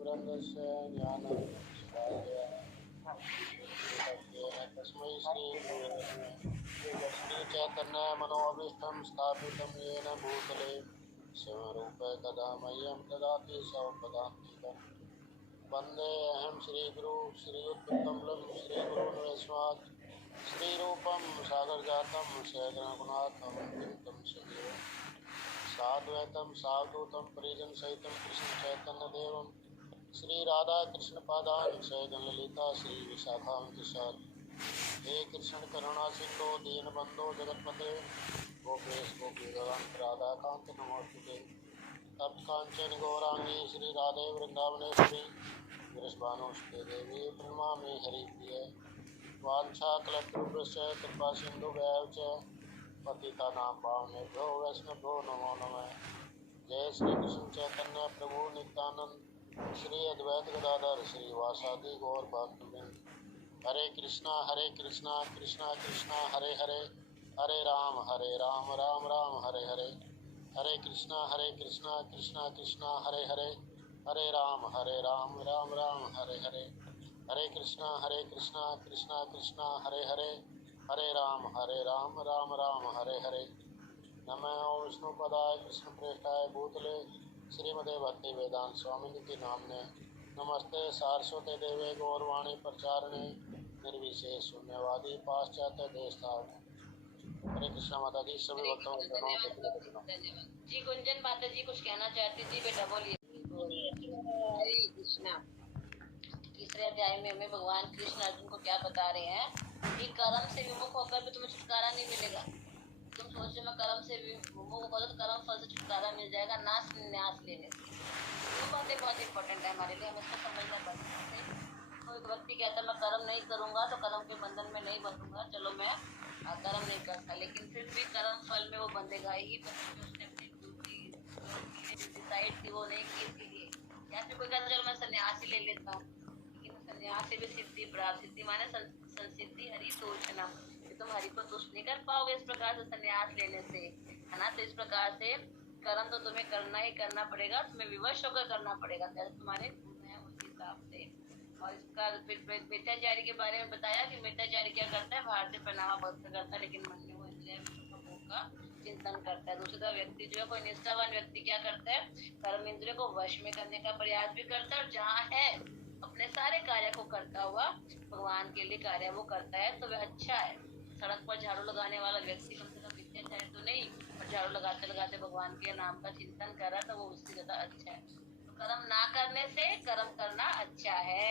वृन्दस्य ज्ञानमुपशालय तस्मै श्रीगुरवे नमः। श्रीचैतन्यमनोभीष्टं स्थापितं येन भूतले स्वरूपं कदा मह्यं ददाति स्वपदान्तिकम्। वन्देऽहं श्रीगुरु श्रीयुक्तकमलं श्रीगुरून् वैष्णवान् श्रीरूपं सागरजातं सहगणरघुनाथं तं सजीवम् साद्वैतं सावधूतं परिजनसहितं कृष्णचैतन्यदेवं श्रीराधाकृष्णपादान् सहगणललिता श्रीविशाखान्वितं हे कृष्ण करुणा सिंधु दीनबन्धो जगत्पते गोपेश गोपीकान्त राधाकान्त नमोस्तुते तप्तकाञ्चन गौरांगी श्रीराधे वृन्दावनेश्वरी वृषभानुसुते देवी प्रणमामि हरिप्रिये वाञ्छाकल्पतरुभ्यश्च कृपा सिन्धुभ्यः च पतितानां पावनेभ्यो वैष्णवेभ्यो नमो नमः। जय श्री कृष्ण चैतन्य प्रभु नित्यानंद श्री अद्वैत गदाधर श्रीवासादि गौर भक्तवृंद। हरे कृष्णा कृष्णा कृष्णा हरे हरे, हरे राम राम राम हरे हरे। हरे कृष्णा कृष्णा कृष्णा हरे हरे, हरे राम राम राम हरे हरे। हरे कृष्णा कृष्णा कृष्णा हरे हरे, हरे राम राम राम हरे हरे। नमः विष्णुपदाय कृष्णप्रेष्ठाय भूतले श्रीमते भक्ति वेदांत स्वामिनि के नामने नमस्ते सारस्वते देवे गौरवाणी प्रचारणे निर्विशेष शून्यवादी पाश्चात्य देशतारिणे। हरे कृष्णा माता जी सभी भक्तों को धन्यवाद जी। गुंजन माता जी कुछ कहना चाहती थी, बेटा बोलिए। हरे कृष्णा। तीसरे अध्याय में हमें भगवान कृष्ण अर्जुन को क्या बता रहे हैं कि कर्म से विमुख होकर भी तुम्हें छुटकारा नहीं मिलेगा। तुम सोच रहे हो कर्म से विमुख हो तो कर्म फल से छुटकारा मिल जाएगा, ना संन्यास लेने से। ये बातें बहुत इंपॉर्टेंट है हमारे लिए, हमें इसको समझना पड़ता है। कोई व्यक्ति कहता है मैं कर्म नहीं करूंगा तो कर्म के बंधन में नहीं बंधूंगा, चलो मैं कर्म नहीं करता, लेकिन फिर भी कर्म फल में वो बंधेगा ही, उसने अपनी ड्यूटी डिसाइड की वो नहीं की इसीलिए। या फिर कोई कहता चलो मैं संन्यास ही ले लेता हूँ, लेकिन संन्यास से भी सिद्धि प्राप्त, सिद्धि माने संसिद्धि हरि तोषणा, तुम हरि को तुष्ट नहीं कर पाओगे इस प्रकार से संन्यास लेने से, है ना। तो इस प्रकार से कर्म तो तुम्हें करना ही करना पड़ेगा, तुम्हें विवश होकर करना पड़ेगा, जैसे तुम्हारे गुण है उस हिसाब से। और इसका फिर मिथ्याचारी के बारे में बताया कि मिथ्याचारी क्या करता है, बाहर से पहनावा भक्त करता है लेकिन मन में वो इंद्रिय का चिंतन करता है। दूसरा व्यक्ति जो है कोई निष्ठावान व्यक्ति क्या करता है, कर्म इंद्रिय को वश में करने का प्रयास भी करता है, और जहाँ है अपने सारे कार्य को करता हुआ भगवान के लिए कार्य वो करता है, तो वह अच्छा है। सड़क पर झाड़ू लगाने वाला व्यक्ति कम से कम मिथ्याचारी तो नहीं, और झाड़ू लगाते लगाते भगवान के नाम का चिंतन कर रहा, तो वो उससे ज्यादा अच्छा है। तो कर्म ना करने से कर्म करना अच्छा है,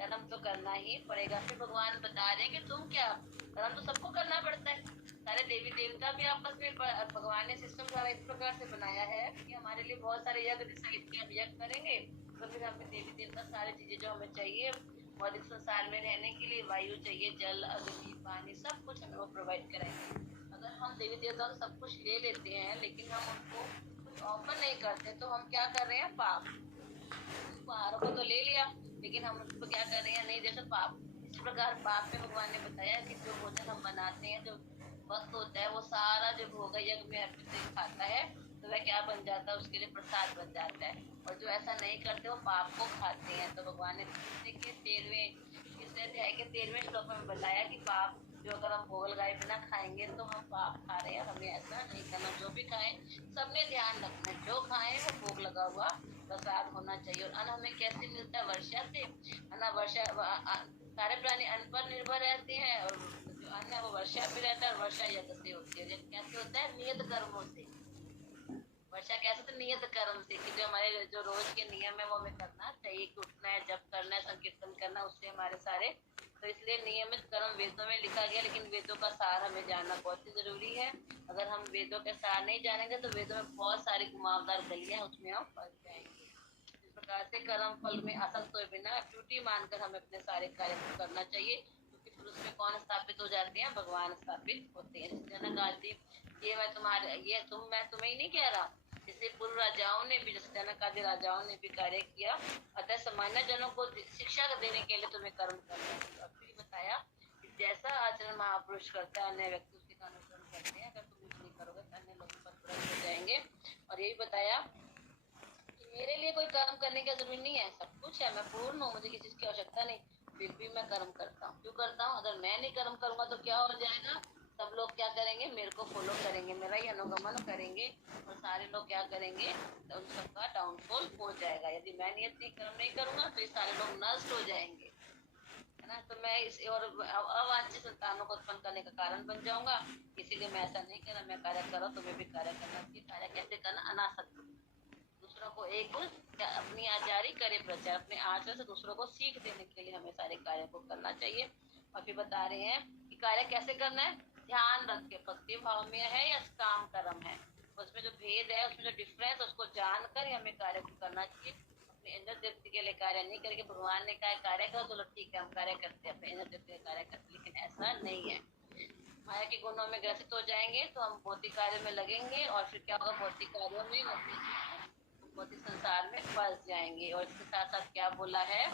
कर्म तो करना ही पड़ेगा। फिर भगवान बता रहे कि तुम क्या, कर्म तो सबको करना पड़ता है। सारे देवी देवता भी आपस में, भगवान ने सिस्टम सारा इस प्रकार से बनाया है कि हमारे लिए बहुत सारे यज्ञ डिसाइड किया, यज्ञ करेंगे तो फिर हमें देवी देवता सारी चीजें जो हमें चाहिए भौतिक संसार में रहने के लिए, वायु चाहिए, जल अग्नि पानी सब कुछ हमें वो प्रोवाइड कराएंगे। अगर हम देवी देवता से सब कुछ ले लेते हैं लेकिन हम उनको कुछ ऑफर नहीं करते तो हम क्या कर रहे हैं, पाप। उपहारों को तो ले लिया लेकिन हम उसको क्या कर रहे हैं, नहीं दे तो पाप। इसी प्रकार पाप में भगवान ने बताया कि जो भोजन हम बनाते हैं, जो वक्त होता है, वो सारा जो भोग यज्ञ में अर्पित खाता है तो वह क्या बन जाता है, उसके लिए प्रसाद बन जाता है। और जो ऐसा नहीं करते वो पाप को खाते हैं। तो भगवान ने देखिए तीसरे अध्याय के 13वें श्लोक में बताया कि पाप जो अगर हम भोग लगाए बिना खाएंगे तो हम पाप खा रहे हैं, हमें ऐसा नहीं करना। जो भी खाएं सबने ध्यान रखना, जो खाएं वो भोग लगा हुआ प्रसाद होना चाहिए। और अन्न हमें कैसे मिलता है, वर्षा से, है ना। वर्षा सारे प्राणी अन्न पर निर्भर रहते हैं, और जो अन्न है वो वर्षा पे रहता है, और वर्षा यज्ञ से होती है। कैसे होता है, नियत कर्मों से। वर्षा कैसे, तो नियत कर्म से, कि जो हमारे जो रोज के नियम है वो हमें करना चाहिए, कि उठना है, जप करना है, संकीर्तन करना, उससे हमारे सारे। तो इसलिए नियमित कर्म वेदों में लिखा गया, लेकिन वेदों का सार हमें जानना बहुत ही जरूरी है। अगर हम वेदों के सार नहीं जानेंगे तो वेदों में बहुत सारी घुमावदार गलियां, उसमें हम फंस जाएंगे। इस प्रकार से कर्म फल में आसक्त हुए बिना ड्यूटी मानकर हमें अपने सारे कार्य को करना चाहिए, क्योंकि फिर उसमें कौन स्थापित हो जाते हैं, भगवान स्थापित होते हैं। जनक आदि ये मैं तुम्हें ही नहीं कह रहा, जैसे पूर्व राजाओं ने भी, जैसे जनक आदि राजाओं ने भी कार्य किया, अतः सामान्य जनों को शिक्षा देने के लिए तुम्हें कर्म करना चाहिए। और फिर बताया कि जैसा आचरण महापुरुष करता है अन्य व्यक्ति उसके अनुसरण करते हैं, अगर तुम नहीं करोगे तो अन्य लोगों पर बुराई हो जाएंगे। और यही बताया मेरे लिए कोई कर्म करने की जरूरत नहीं है, सब कुछ है, मैं पूर्ण हूँ, मुझे किसी चीज की आवश्यकता नहीं, फिर भी मैं कर्म करता हूँ। क्यों करता हूँ? अगर मैं नहीं कर्म करूंगा तो क्या हो जाएगा? सब लोग क्या करेंगे? मेरे को फॉलो करेंगे, मेरा ही अनुगमन करेंगे, और सारे लोग क्या करेंगे? तो उन सबका डाउनफॉल हो जाएगा। यदि मैं नियत कर्म नहीं करूंगा तो ये सारे लोग नष्ट हो जाएंगे, है ना। तो मैं इस और अवांछित संतानों को उत्पन्न करने का कारण बन जाऊंगा। इसीलिए मैं ऐसा नहीं करना, मैं कार्य करो, तुम्हें भी कार्य करना चाहिए। कार्य कैसे करना? अनासक्त, दूसरों को एक अपनी आचारी करे प्रचार, अपने आचरण से दूसरों को सीख देने के लिए हमें सारे कार्य को करना चाहिए। और फिर बता रहे हैं कि कार्य कैसे करना है। ध्यान रख के, भक्ति भाव में है या काम कर्म है, उसमें जो भेद है, उसमें जो डिफरेंस, उसको जानकर हमें कार्य को करना चाहिए। अपने इंद्र तृप्ति के लिए कार्य नहीं करके, भगवान ने कहा कार्य करो, चलो ठीक है हम कार्य करते हैं, अपने इंद्र तृप्ति के कार्य करते, लेकिन ऐसा नहीं है। माया के गुणों में ग्रसित हो जाएंगे तो हम भौतिक कार्यों में लगेंगे, और फिर क्या होगा? भौतिक कार्यों में लगने से भौतिक संसार में फंस जाएंगे। और इसके साथ साथ क्या बोला है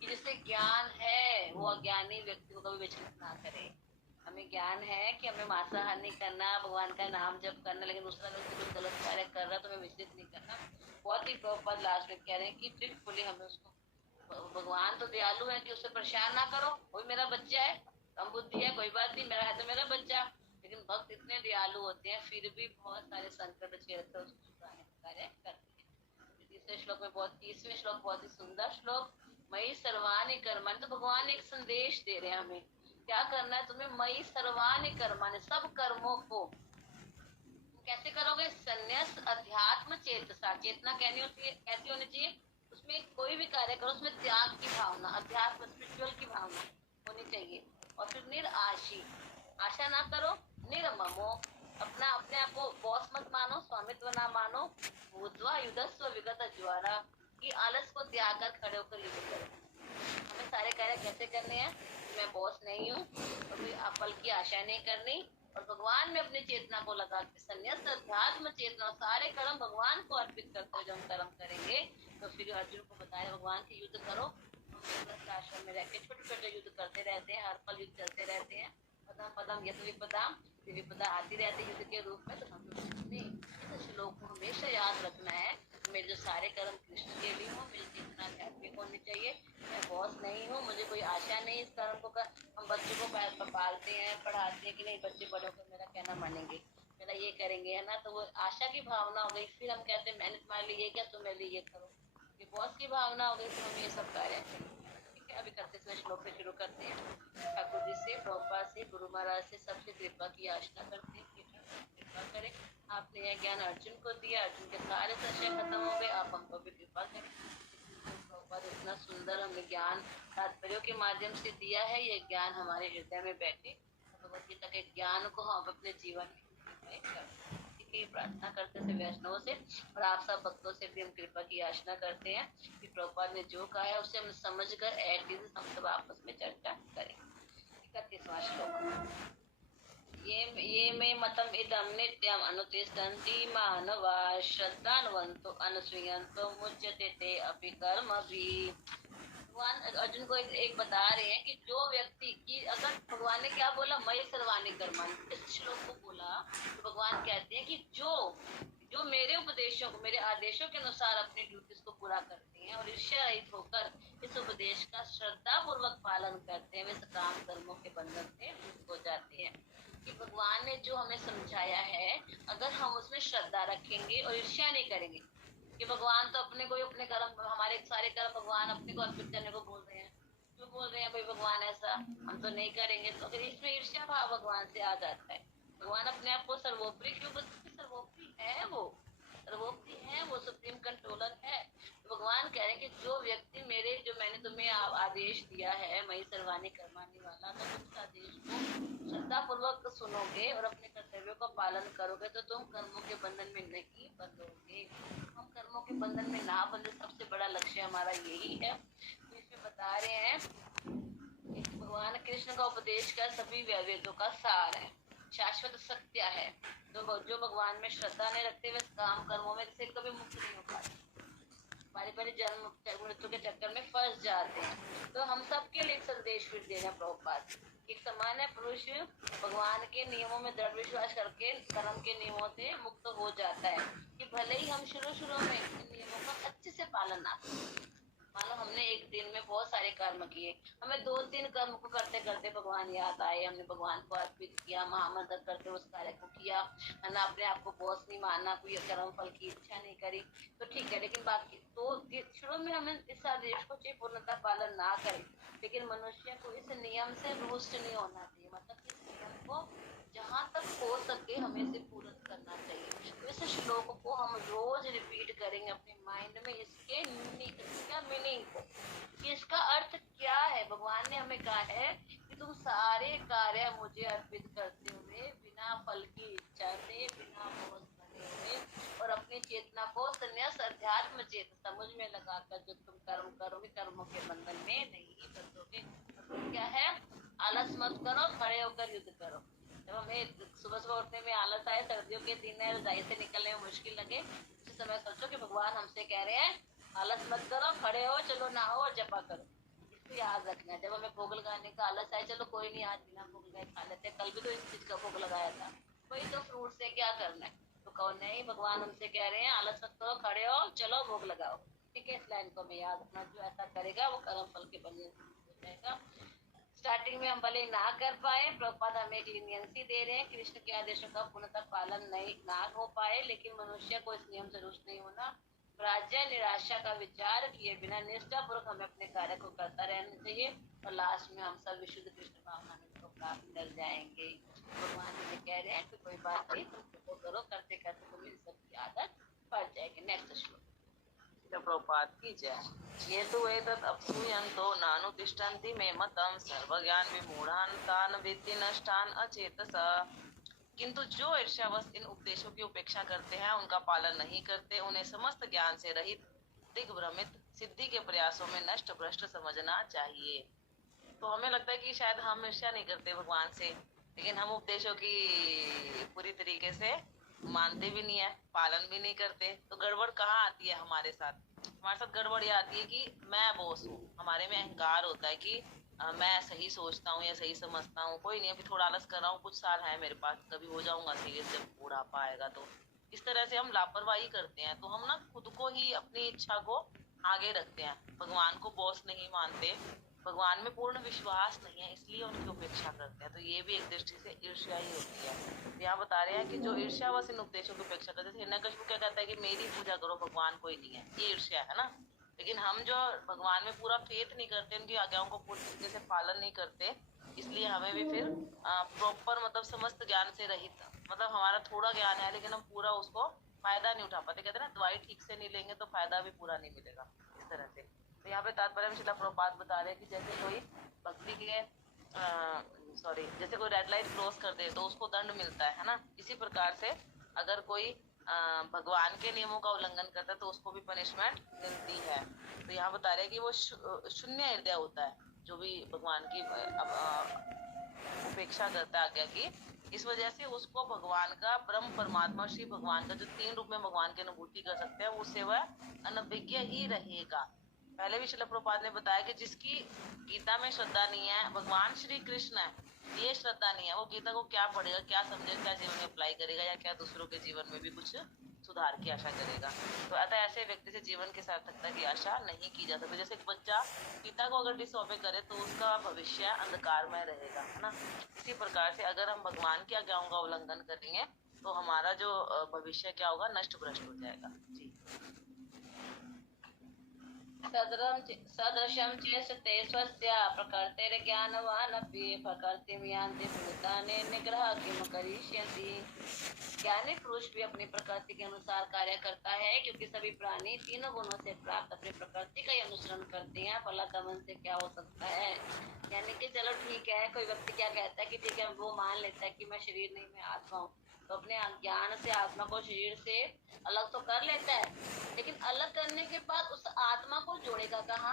कि जिससे ज्ञान है वो अज्ञानी व्यक्ति को कभी विचलित ना करे। हमें ज्ञान है कि हमें मांसाहार नहीं करना, भगवान का नाम जप करना, लेकिन दूसरा व्यक्ति कुछ गलत कार्य कर रहा है तो हमें विचलित नहीं करना। बहुत ही प्रॉपर लास्ट में कह रहे हैं कि ट्रिकफुली हमें उसको, भगवान तो दयालु है कि उससे परेशान ना करो, कोई मेरा बच्चा है, कम बुद्धि है, कोई बात नहीं, मेरा है तो मेरा बच्चा। लेकिन भक्त इतने दयालु होते हैं, फिर भी बहुत सारे संकट छेड़कर उसको छुड़ाने का कार्य करते हैं। तीसरे श्लोक में बहुत 30वें श्लोक बहुत ही सुंदर श्लोक, मई सर्वाणि कर्माणि। तो भगवान एक संदेश दे रहे हैं हमें, क्या करना है तुम्हें? मई सर्वाणि कर्माणि, सब कर्मों को कैसे करोगे? संन्यास अध्यात्म चेतसा, चेतना कहनी होती है, कैसी होनी चाहिए? उसमें कोई भी कार्य करो उसमें त्याग की भावना, अध्यात्म स्पिरिचुअल की भावना होनी चाहिए। और फिर निराशी, आशा ना करो। निर्ममो, अपना अपने आप को बॉस मत मानो, स्वामित्व ना मानो। भूत्वा युद्धस्व विगत ज्वारा, की आलस को त्याग कर खड़े होकर युद्ध करो। हमें सारे कार्य कैसे करने हैं? मैं बॉस नहीं हूँ, कभी फल की आशा नहीं करनी, और भगवान में अपनी चेतना को लगा के संन्यास अध्यात्म चेतना, सारे कर्म भगवान को अर्पित करते हुए जब हम कर्म करेंगे तो फिर अर्जुन को बताया भगवान के युद्ध करो। हम आश्रम में रहकर छोटे छोटे युद्ध करते रहते हैं, हर पल युद्ध चलते रहते हैं, पदम पदम यथ विपदाम, विपदा आती रहती है युद्ध के रूप में। तो हम इस श्लोक को हमेशा याद रखना है, मेरे जो सारे कर्म कृष्ण के लिए हो, मेरी चेतना आध्यात्मिक होनी चाहिए, मैं बॉस नहीं हूँ, मुझे कोई आशा नहीं इस कर्म को कर। हम बच्चों को पालते हैं, पढ़ाते हैं कि नहीं बच्चे बड़े होकर मेरा कहना मानेंगे, मेरा ये करेंगे, है ना। तो वो आशा की भावना हो गई, फिर हम कहते हैं मैंने तुम्हारे लिए ये किया, तुम मेरे लिए ये करो, ये बॉस की भावना हो गई, तो हम ये सब कार्य करेंगे। ठीक है, अभी करते समय श्लोक पे शुरू करते हैं। ठाकुर जी से, प्रभुपाद से, गुरु महाराज से सबसे कृपा की याचना करते हैं कि कृपा करें। आपने यह ज्ञान अर्जुन को दिया, अर्जुन के सारे संशय खत्म हो गए, आप हमको भी कृपा करें। प्रभुपाद इतना सुंदर हमें ज्ञान तात्पर्यों के माध्यम से दिया है, ये ज्ञान हमारे हृदय में बैठे, भगवत गीता के ज्ञान को हम अपने जीवन में करें। की प्रार्थना करते थे वैष्णवों से, और आप सब भक्तों से भी हम कृपा की याचना करते हैं कि प्रभुपाद ने जो कहा है उसे हम समझकर एटलीस्ट हम सब आपस में चर्चा करें। 31वां श्लोक, ये मे मतम इदम नित्यम अनुतिष्ठन्ति मानवा श्रद्धान्वन्तो अनुसूयन्तो मुच्यते ते अपि कर्मभिः। भगवान अर्जुन को एक बता रहे हैं कि जो व्यक्ति की, अगर भगवान ने क्या बोला? मई सर्वाणि कर्माणि, इस श्लोक को बोला तो भगवान कहते हैं कि जो मेरे उपदेशों को, मेरे आदेशों के अनुसार अपनी ड्यूटीज को पूरा करते हैं और ईर्ष्या रहित होकर इस उपदेश का श्रद्धा पूर्वक पालन करते हैं, वे काम कर्मों के बंधन से मुक्त हो जाते हैं। कि भगवान ने जो हमें समझाया है, अगर हम उसमें श्रद्धा रखेंगे और ईर्ष्या नहीं करेंगे, कि भगवान तो अपने को ही, अपने कर्म, हमारे सारे कर्म भगवान अपने को अर्पित करने को बोल रहे हैं, क्यों बोल रहे हैं भाई भगवान ऐसा, हम तो नहीं करेंगे, तो फिर इसमें ईर्ष्या भाव भगवान से आ जाता है। भगवान अपने आप को सर्वोपरि क्यों बोलते? सर्वोपरि है वो, सर्वोपरि है वो, सुप्रीम कंट्रोलर है। तो भगवान कह रहे हैं कि जो व्यक्ति मेरे, जो मैंने तुम्हें आदेश दिया है मई सर्वाणि कर्माणि वाला, तो उस आदेश को श्रद्धा पूर्वक सुनोगे और अपने कर्तव्यों का पालन करोगे तो तुम कर्मों के बंधन में नहीं बंधोगे। हम कर्मों के बंधन में ना बंधे, सबसे बड़ा लक्ष्य हमारा यही है। तो इसमें बता रहे हैं भगवान कृष्ण का उपदेश का सभी वेदों का सार है, शाश्वत सत्य है। तो जो भगवान में श्रद्धा नहीं रखते, वे काम कर्मों में से कभी मुक्त नहीं हो पाते, बारी बारी जन्म मृत्यु के चक्कर में फंस जाते हैं। तो हम सबके लिए संदेश फिर दे रहे हैं प्रभुपाद कि सामान्य पुरुष भगवान के नियमों में दृढ़ विश्वास करके कर्म के नियमों से मुक्त हो जाता है कि भले ही हम शुरू में इन नियमों का अच्छे से पालन ना करें। मानो हमने एक दिन में बहुत सारे कर्म किए, हमें 2-3 कर्म को करते करते भगवान याद आए, हमने भगवान को अर्पित किया, महामंत्र करके उस कार्य को किया, है ना, अपने आप को बॉस नहीं माना, कोई कर्म फल की इच्छा नहीं करी, तो ठीक है। लेकिन बाकी तो शुरू में हमें इस आदेश को चाहिए पूर्णतः पालन ना करें, लेकिन मनुष्य को इस नियम से रुष्ट नहीं होना चाहिए। मतलब इस नियम को जहाँ तक हो सके हमें इसे पूर्ण करना चाहिए। तो इस श्लोक को हम रोज रिपीट करेंगे अपने माइंड में, इसके मीनिंग को, कि इसका अर्थ क्या है। भगवान ने हमें कहा है कि तुम सारे कार्य मुझे अर्पित करते हुए बिना फल की इच्छा से, बिना बोझ बने हुए और अपनी चेतना को संन्यास अध्यात्म चेतना समझ में लगाकर जो तुम कर्म करोगे, कर्मों के बंधन में नहीं फंसोगे। तो क्या है, आलस मत करो, खड़े होकर युद्ध करो। जब हमें सुबह सुबह उठने में आलस आए, सर्दियों के दिन है, रजाई से निकलने में मुश्किल लगे, उस समय सोचो कि भगवान हमसे कह रहे हैं आलस मत करो, खड़े हो, चलो नहाओ और जपा करो। इसको याद रखना है। जब हमें भोग लगाने का आलस आए, चलो कोई नहीं, आज बिना भोग लगाए खा लेते हैं, कल भी तो इस चीज का भोग लगाया था, वही तो फ्रूट से क्या करना है। तो कौन नहीं, भगवान हमसे कह रहे हैं आलस मत करो, खड़े हो, चलो भोग लगाओ। ठीक है, इस लाइन को हमें याद रखना। जो ऐसा करेगा वो कर्म फल के बंधन हो जाएगा। स्टार्टिंग में हम भले ना कर पाए, प्रभुपाद हमें एक लीनियंसी दे रहे हैं, कृष्ण के आदेशों का पूर्णतः पालन नहीं ना हो पाए, लेकिन मनुष्य को इस नियम से रुष्ट नहीं होना, पराजय निराशा का विचार किए बिना निष्ठा पूर्वक हमें अपने कार्य को करता रहना चाहिए, और लास्ट में हम सब विशुद्ध कृष्ण भावना को प्राप्त कर जाएंगे। भगवान हमें कह रहे हैं कि कोई बात नहीं, तुम करो, करते करते तुम्हें सबकी आदत पड़ जाएगी। नेक्स्ट श्लोक। प्रभुपाद की जय। ये तो एतत् अप्सूयन्तो नानुतिष्ठन्ति मे मतम् सर्वज्ञान विमूढ़ान् तान् विद्धि नष्टान् अचेतसा। किंतु जो ईर्ष्यावश इन उपदेशों की उपेक्षा करते हैं, उनका पालन नहीं करते, उन्हें समस्त ज्ञान से रहित, दिग्भ्रमित, सिद्धि के प्रयासों में नष्ट भ्रष्ट समझना चाहिए। तो हमें लगता है कि शायद हम ईर्ष्या नहीं करते भगवान से, लेकिन हम उपदेशों की पूरी तरीके से मानते भी नहीं है, पालन भी नहीं करते। तो गड़बड़ कहाँ आती है हमारे साथ? हमारे साथ गड़बड़ ये आती है कि मैं बॉस हूँ, हमारे में अहंकार होता है कि मैं सही सोचता हूँ या सही समझता हूँ, कोई नहीं, अभी थोड़ा आलस कर रहा हूँ, कुछ साल है मेरे पास, कभी हो जाऊंगा सीरियस जब बुढ़ापा आएगा। तो इस तरह से हम लापरवाही करते हैं। तो हम ना खुद को ही, अपनी इच्छा को आगे रखते हैं, भगवान को बॉस नहीं मानते, भगवान में पूर्ण विश्वास नहीं है, इसलिए उनकी उपेक्षा करते हैं। तो ये भी एक दृष्टि से ईर्ष्या ही होती है। तो यहाँ बता रहे हैं कि जो ईर्ष्यावश इन उपदेशों की उपेक्षा करते, जैसे हिरण्यकशिपु क्या कहता है कि मेरी पूजा करो, भगवान कोई नहीं है, ये ईर्ष्या है ना। लेकिन हम जो भगवान में पूरा फेथ नहीं करते, उनकी आज्ञाओं को पूरी तरीके से पालन नहीं करते, इसलिए हमें भी फिर प्रॉपर मतलब समस्त ज्ञान से रहित, मतलब हमारा थोड़ा ज्ञान है लेकिन हम पूरा उसको फायदा नहीं उठा पाते। कहते हैं ना, दवाई ठीक से नहीं लेंगे तो फायदा भी पूरा नहीं मिलेगा, इस तरह से। तो यहाँ पे तात्पर्य में श्रील प्रभुपाद बता रहे हैं कि जैसे कोई भक्ति के जैसे कोई रेड लाइट क्रॉस कर दे तो उसको दंड मिलता है ना, इसी प्रकार से अगर कोई भगवान के नियमों का उल्लंघन करता है तो उसको भी पनिशमेंट मिलती है। तो यहाँ बता रहे हैं कि वो शून्य हृदय होता है जो भी भगवान की उपेक्षा करता है आज्ञा की, इस वजह से उसको भगवान का, ब्रह्म परमात्मा श्री भगवान का जो 3 रूप में भगवान की अनुभूति कर सकते हैं, उससे वह अनभिज्ञ ही रहेगा। पहले भी श्रील प्रभुपाद ने बताया कि जिसकी गीता में श्रद्धा नहीं है, भगवान श्री कृष्ण है, ये श्रद्धा नहीं है, वो गीता को क्या पढ़ेगा, क्या समझेगा, क्या जीवन में अप्लाई करेगा, या क्या दूसरों के जीवन में भी कुछ सुधार की आशा करेगा। तो अतः ऐसे व्यक्ति से जीवन की सार्थकता की आशा नहीं की जा सकती। जैसे एक बच्चा पिता को अगर डिसओबे करे तो उसका भविष्य अंधकार में रहेगा, है ना। इसी प्रकार से अगर हम भगवान की आज्ञाओं का उल्लंघन करेंगे तो हमारा जो भविष्य क्या होगा, नष्ट भ्रष्ट हो जाएगा। जी। सदृशं चेष्टते स्वस्य प्रकृतिर्ज्ञानवानपि प्रकृतिं यान्ति भूतानि निग्रह किं करिष्यन्ति। ज्ञानी पुरुष भी अपनी प्रकृति के अनुसार कार्य करता है, क्योंकि सभी प्राणी 3 गुणों से प्राप्त अपनी प्रकृति का ही अनुसरण करते हैं। भला दमन से क्या हो सकता है। यानी कि चलो ठीक है, कोई व्यक्ति क्या कहता है कि ठीक है, वो मान लेता है कि मैं शरीर नहीं, मैं आत्मा हूँ, तो अपने ज्ञान से आत्मा को शरीर से अलग तो कर लेता है, लेकिन अलग करने के बाद उस आत्मा को जोड़ेगा कहाँ?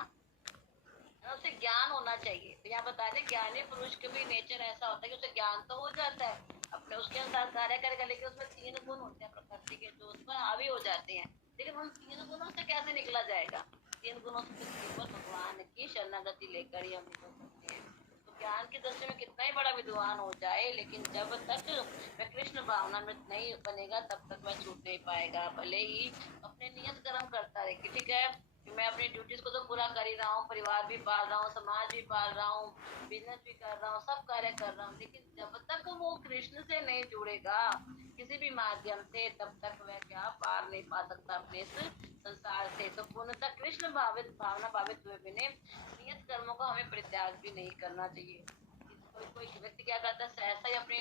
उसे ज्ञान होना चाहिए। तो यहाँ बता दें, ज्ञानी पुरुष के भी नेचर ऐसा होता है कि उसे ज्ञान तो हो जाता है, अपने उसके अनुसार कार्य करेगा, लेकिन उसमें 3 गुण होते हैं प्रकृति के जो उस पर हावी हो जाते हैं। लेकिन उन 3 गुणों से कैसे निकला जाएगा? 3 गुणों से केवल भगवान की शरणागति लेकर ही हम निकल सकते हैं। तो ज्ञान की दृष्टि में कितना ही बड़ा विद्वान हो जाए, लेकिन जब तक वह कृष्ण भावना में नहीं बनेगा तब तक वह छूट नहीं पाएगा। भले ही अपने नियत कर्म करता रहे कि ठीक है कि मैं अपनी ड्यूटीज को तो पूरा कर ही रहा हूँ, परिवार भी पाल रहा हूँ, समाज भी पाल रहा हूँ, बिजनेस भी कर रहा हूँ, सब कार्य कर रहा हूँ, लेकिन जब तक वो कृष्ण से नहीं जुड़ेगा किसी भी माध्यम से, तब तक वह क्या पार नहीं पा सकता अपने इस संसार से। तो पूर्णतः कृष्ण भावित भावना भावित हुए बिना नियत कर्मों को हमें परित्याग भी नहीं करना चाहिए। कोई कोई व्यक्ति क्या करता है, सहसा ही अपनी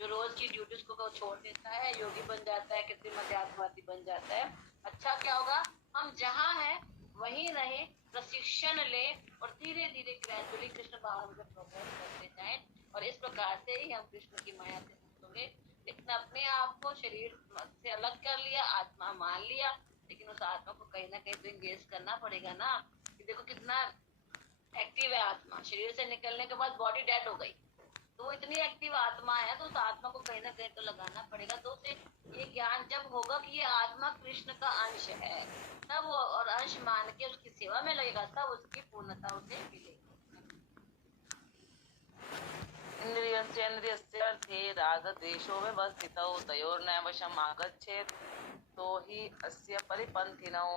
जो रोज की ड्यूटीज को छोड़ देता है, योगी बन जाता है, किसी अध्यात्मवादी बन जाता है। अच्छा क्या होगा, हम जहाँ हैं वहीं रहे, प्रशिक्षण ले और धीरे धीरे ग्रेजुअली कृष्ण भावना में प्रोग्रेस करते जाएं, और इस प्रकार से ही हम कृष्ण की माया से मुक्त होंगे। लेकिन अपने आप को शरीर से अलग कर लिया, आत्मा मान लिया, लेकिन उस आत्मा को कहीं ना कहीं तो एंगेज करना पड़ेगा ना। कि देखो कितना एक्टिव है आत्मा, शरीर से निकलने के बाद बॉडी डेड हो गई, तो वो इतनी एक्टिव आत्मा है, तो उस आत्मा को कहीं ना कहीं तो लगाना पड़ेगा। तो उसे ये ज्ञान जब होगा कि ये आत्मा कृष्ण का अंश है, तब वो और अंश मान के उसकी सेवा में लगेगा, तब उसकी पूर्णता उसे मिलेगी। इंद्रियस्येन्द्रियस्य अर्थे रागद्वेषो व्यवस्थितौ तयोर्नैव शमागच्छेत् तो ही अस्य परिपन्थिनौ।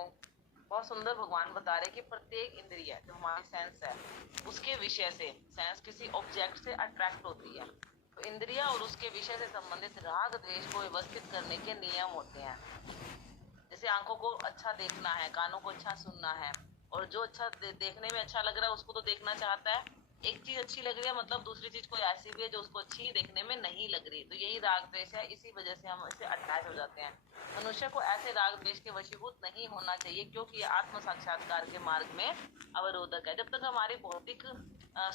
बहुत सुंदर भगवान बता रहे कि प्रत्येक इंद्रिय जो हमारी सेंस है उसके विषय से, सेंस किसी ऑब्जेक्ट से अट्रैक्ट होती है, तो इंद्रिया और उसके विषय से संबंधित राग द्वेष को व्यवस्थित करने के नियम होते हैं। जैसे आंखों को अच्छा देखना है, कानों को अच्छा सुनना है, और जो अच्छा देखने में अच्छा लग रहा है उसको तो देखना चाहता है। एक चीज अच्छी लग रही है मतलब दूसरी चीज कोई ऐसी भी है जो उसको अच्छी देखने में नहीं लग रही, तो यही राग द्वेष है। इसी वजह से हम इससे अटैच हो जाते हैं। मनुष्य को ऐसे राग द्वेष के वशीभूत नहीं होना चाहिए, क्योंकि ये आत्म साक्षात्कार के मार्ग में अवरोधक है। जब तक हमारी भौतिक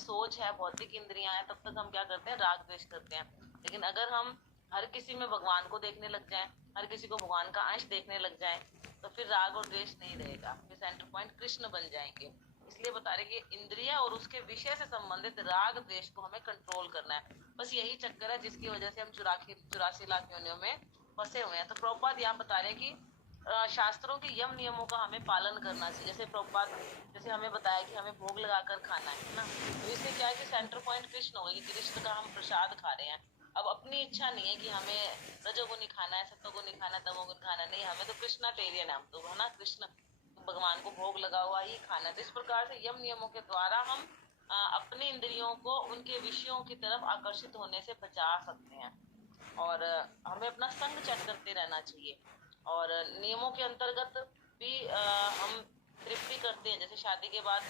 सोच है, भौतिक इंद्रियां हैं, तब तक हम क्या करते हैं, राग द्वेष करते हैं। लेकिन अगर हम हर किसी में भगवान को देखने लग जाएं, हर किसी को भगवान का अंश देखने लग जाएं, तो फिर राग और द्वेष नहीं रहेगा, फिर सेंटर पॉइंट कृष्ण बन जाएंगे। इसलिए बता रहे कि इंद्रिया और उसके विषय से संबंधित राग द्वेष को हमें कंट्रोल करना है। बस यही चक्कर है जिसकी वजह से हम 84 लाख योनियों में फंसे हुए हैं। तो प्रभुपाद यहाँ बता रहे हैं कि शास्त्रों के यम नियमों का हमें पालन करना चाहिए। जैसे प्रभुपाद जैसे हमें बताया कि हमें भोग लगाकर खाना है ना, तो इससे क्या है कि सेंटर पॉइंट कृष्ण हो गया, कि कृष्ण का हम प्रसाद खा रहे हैं। अब अपनी इच्छा नहीं है कि हमें रजोगुनी खाना है, सत्वगुनी खाना है, तमोगुनी खाना नहीं, हमें तो कृष्णाटेरियन है हम तो, है ना, कृष्ण भगवान को भोग लगा हुआ ही खाना है। तो इस प्रकार से यम नियमों के द्वारा हम अपने इंद्रियों को उनके विषयों की तरफ आकर्षित होने से बचा सकते हैं, और हमें अपना संग चेक करते रहना चाहिए। और नियमों के अंतर्गत भी हम तृप्ति करते हैं, जैसे शादी के बाद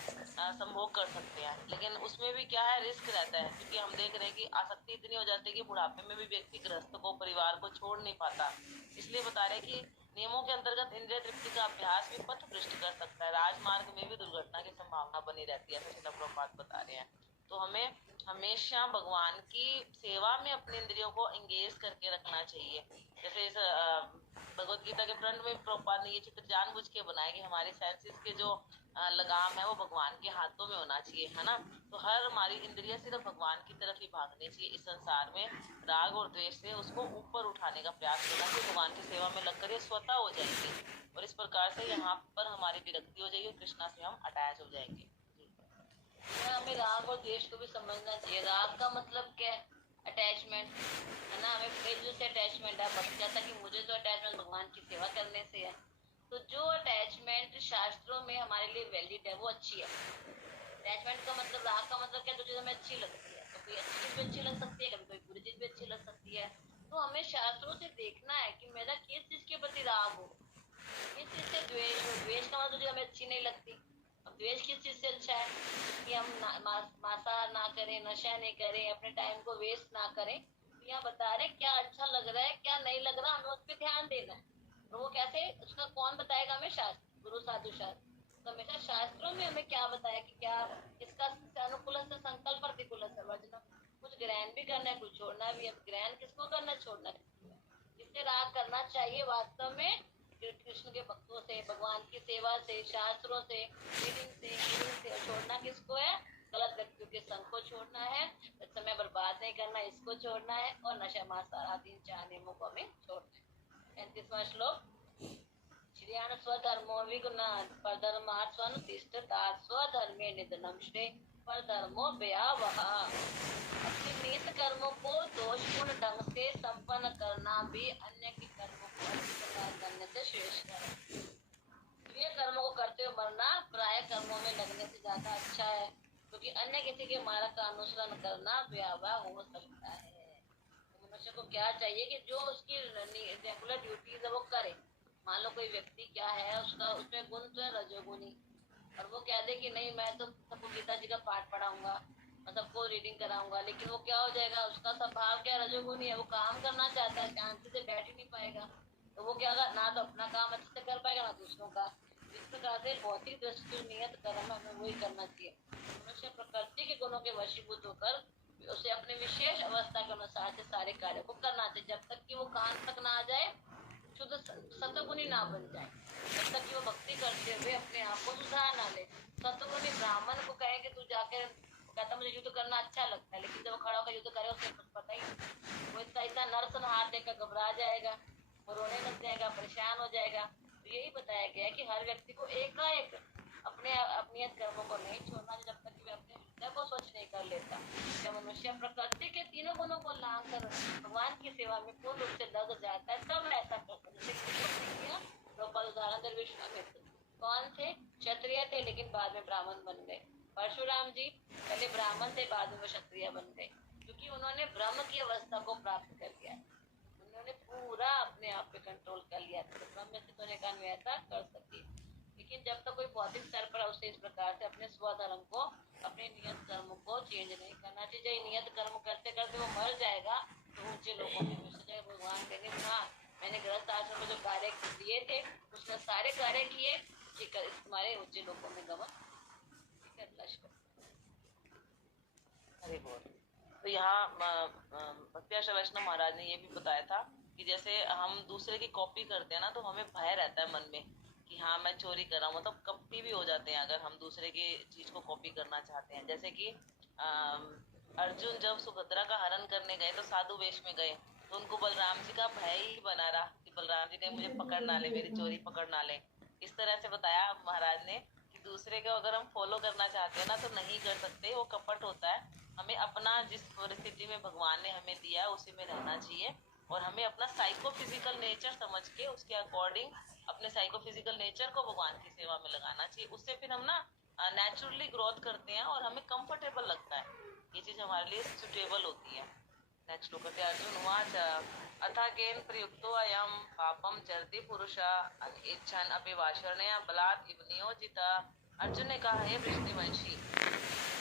संभोग कर सकते हैं, लेकिन उसमें भी क्या है, रिस्क रहता है, क्योंकि हम देख रहे हैं कि आसक्ति इतनी हो जाती है कि बुढ़ापे में भी व्यक्ति गृहस्थ को, परिवार को छोड़ नहीं पाता। इसलिए बता रहे हैं कि नियमों के अंतर्गत इंद्रिय तृप्ति का अभ्यास भी पथ भ्रष्ट कर सकता है, राजमार्ग में भी दुर्घटना की संभावना बनी रहती है, ऐसा श्रील प्रभुपाद बता रहे हैं। तो हमें हमेशा भगवान की सेवा में अपने इंद्रियों को एंगेज करके रखना चाहिए। जैसे इस भगवत गीता के फ्रंट में प्रभुपाद ने ये चित्र जानबूझ के बनाया कि हमारे सेंसेस के जो लगाम है वो भगवान के हाथों में होना चाहिए, है ना। तो हर हमारी इंद्रिया सिर्फ भगवान की तरफ ही भागनी चाहिए। इस संसार में राग और द्वेष से उसको ऊपर उठाने का प्रयास करना चाहिए, भगवान की सेवा में लगकर ये स्वतः हो जाएंगे, और इस प्रकार से यहाँ पर हमारी विरक्ति हो जाएगी और कृष्णा से हम अटैच हो जाएंगे। हमें राग और द्वेष को भी समझना चाहिए। राग का मतलब क्या है, अटैचमेंट, है ना। हमें पहले से अटैचमेंट है, बट क्या था कि मुझे तो अटैचमेंट भगवान की सेवा करने से है। तो जो अटैचमेंट शास्त्रों में हमारे लिए वैलिड है वो अच्छी है। अटैचमेंट का मतलब, राग का मतलब क्या, जो चीज हमें अच्छी लगती है, तो कोई अच्छी चीज भी अच्छी लग सकती है, कभी कोई बुरी चीज भी अच्छी लग सकती है। तो हमें शास्त्रों से देखना है कि मेरा किस चीज के प्रति राग हो, किस चीज से द्वेष हो। द्वेष का मतलब जो हमें अच्छी नहीं लगती, अब द्वेष किस चीज से अच्छा है कि हम मांसाहार ना करें, नशा नहीं करें, अपने टाइम को वेस्ट ना करें। तो यहाँ बता रहे क्या अच्छा लग रहा है, क्या नहीं लग रहा, हमें उस पर ध्यान देना है। और वो कैसे, उसका कौन बताएगा हमें, शास्त्र, गुरु साधु शास्त्र। तो हमेशा शास्त्रों में हमें क्या बताया कि क्या इसका अनुकूल से संकल्प, प्रतिकूल से वर्जन। कुछ ग्रहण भी करना है, कुछ छोड़ना भी है। ग्रहण किसको करना, छोड़ना है, जिससे राग करना चाहिए वास्तव में कृष्ण के भक्तों से, भगवान की सेवा से, शास्त्रों से, रीडिंग से। और छोड़ना किसको है, गलत व्यक्तियों के संग को छोड़ना है, समय बर्बाद नहीं करना, इसको छोड़ना है, और नशा मांसाहार आदि 4 नियमों को हमें छोड़ना है। 35वां श्लोक, श्रियाण स्वधर्मो विगुणात् परधर्मात् स्वनुतिष्ठतात् स्वधर्मे निधनं श्रेयः पर धर्मो भयावह। अपने नियत कर्मों को दोषपूर्ण ढंग से संपन्न करना भी अन्य के कर्मों को अच्छी प्रकार करने से श्रेष्ठ है। प्रिय कर्मों को करते हुए मरना प्राय कर्मों में लगने से ज्यादा अच्छा है, क्योंकि अन्य किसी के मार्ग का अनुसरण करना भयावह हो सकता है। तो मनुष्य को क्या चाहिए कि जो उसकी रेगुलर ड्यूटीज है वो करे। मान लो कोई व्यक्ति क्या है, उसका उसमें गुण तो है रजोगुणी, और वो कह दे कि नहीं मैं तो सबको गीता जी का पाठ पढ़ाऊंगा, मैं सबको रीडिंग कराऊंगा, लेकिन वो क्या हो जाएगा, उसका स्वभाव क्या रजोगुणी है, वो काम करना चाहता है, शांति से बैठ ही नहीं पाएगा। तो वो क्या होगा, ना तो अपना काम अच्छे से कर पाएगा ना दूसरों का। इस प्रकार से भौतिक दृष्टि जो नियत कर्म है हमें वही करना चाहिए। मनुष्य प्रकृति के गुणों के वशीभूत होकर उसे अपने विशेष अवस्था के अनुसार से सारे कार्य को करना चाहिए, जब तक कि वो कान तक ना आ जाए, शुद्ध सतगुणी ना बन जाए, जब तक कि वो भक्ति करते हुए अपने आप को सुधार ना ले। सतगुणी ब्राह्मण को कहे कि तू जाकर, कहता मुझे युद्ध करना अच्छा लगता है, लेकिन जब वो खड़ा होकर युद्ध करे उसे कुछ पता ही नहीं, वो इतना इतना नरसन हार देकर घबरा जाएगा, वो रोने लग जाएगा, परेशान हो जाएगा। तो यही बताया गया है कि हर व्यक्ति को एकाएक अपने अपनी कर्मों को नहीं छोड़ना जब तक कि वह अपने हृदय को स्वच्छ नहीं कर लेता। जब मनुष्य प्रकृति के तीनों गुणों को लांग कर भगवान की सेवा में पूर्ण रूप से लग जाता है, तब ऐसा करता है। जैसे प्रभुपाद उदाहरण दे विश्वामित्र, कौन थे, क्षत्रिय थे लेकिन बाद में ब्राह्मण बन गए। परशुराम जी पहले ब्राह्मण थे, बाद में वो क्षत्रिय बन गए, क्योंकि उन्होंने ब्रह्म की अवस्था को प्राप्त कर लिया, उन्होंने पूरा अपने आप पे कंट्रोल कर लिया, तो ब्रह्म से होने का ऐसा कर सके। लेकिन जब तक कोई भौतिक स्तर पर उसे इस प्रकार से अपने स्वधर्म को, अपने नियत कर्म को चेंज नहीं करना चाहिए। नियत कर्म करते करते वो मर जाएगा तो ऊंचे लोगों में घुस जाएगा। भगवान कहेंगे हाँ मैंने गृहस्थ आश्रम में जो कार्य दिए थे उसने सारे कार्य किए, तुम्हारे ऊंचे लोगों में गमन। ठीक है, लश्कर। हरि बोल। तो यहाँ भक्ति वैष्णव महाराज ने ये भी बताया था कि जैसे हम दूसरे की कॉपी करते हैं ना, तो हमें भय रहता है मन में कि हाँ मैं चोरी कर रहा हूँ, मतलब कपटी भी हो जाते हैं अगर हम दूसरे की चीज को कॉपी करना चाहते हैं। जैसे कि अर्जुन जब सुभद्रा का हरण करने गए तो साधु वेश में गए, तो उनको बलराम जी का भय ही बना रहा कि बलराम जी कहीं मुझे पकड़ ना ले, मेरी चोरी पकड़ ना ले। इस तरह से बताया महाराज ने कि दूसरे को अगर हम फॉलो करना चाहते हैं ना तो नहीं कर सकते, वो कपट होता है। हमें अपना जिस परिस्थिति में भगवान ने हमें दिया उसी में रहना चाहिए, और हमें अपना साइकोफिजिकल नेचर समझ के उसके अकॉर्डिंग अपने साइकोफिजिकल नेचर को भगवान की सेवा में लगाना चाहिए। उससे फिर हम ना नेचुरली ग्रोथ करते हैं और हमें कंफर्टेबल लगता है, ये चीज हमारे लिए सुटेबल होती है। नेक्स्ट श्लोक है अर्जुन उवाच अथा केन प्रयुक्तो अयम पापम चरति पुरुष इच्छन अभिवाषणया बलात् इव नियोजिता। अर्जुन ने कहा हे वृष्णिवंशी,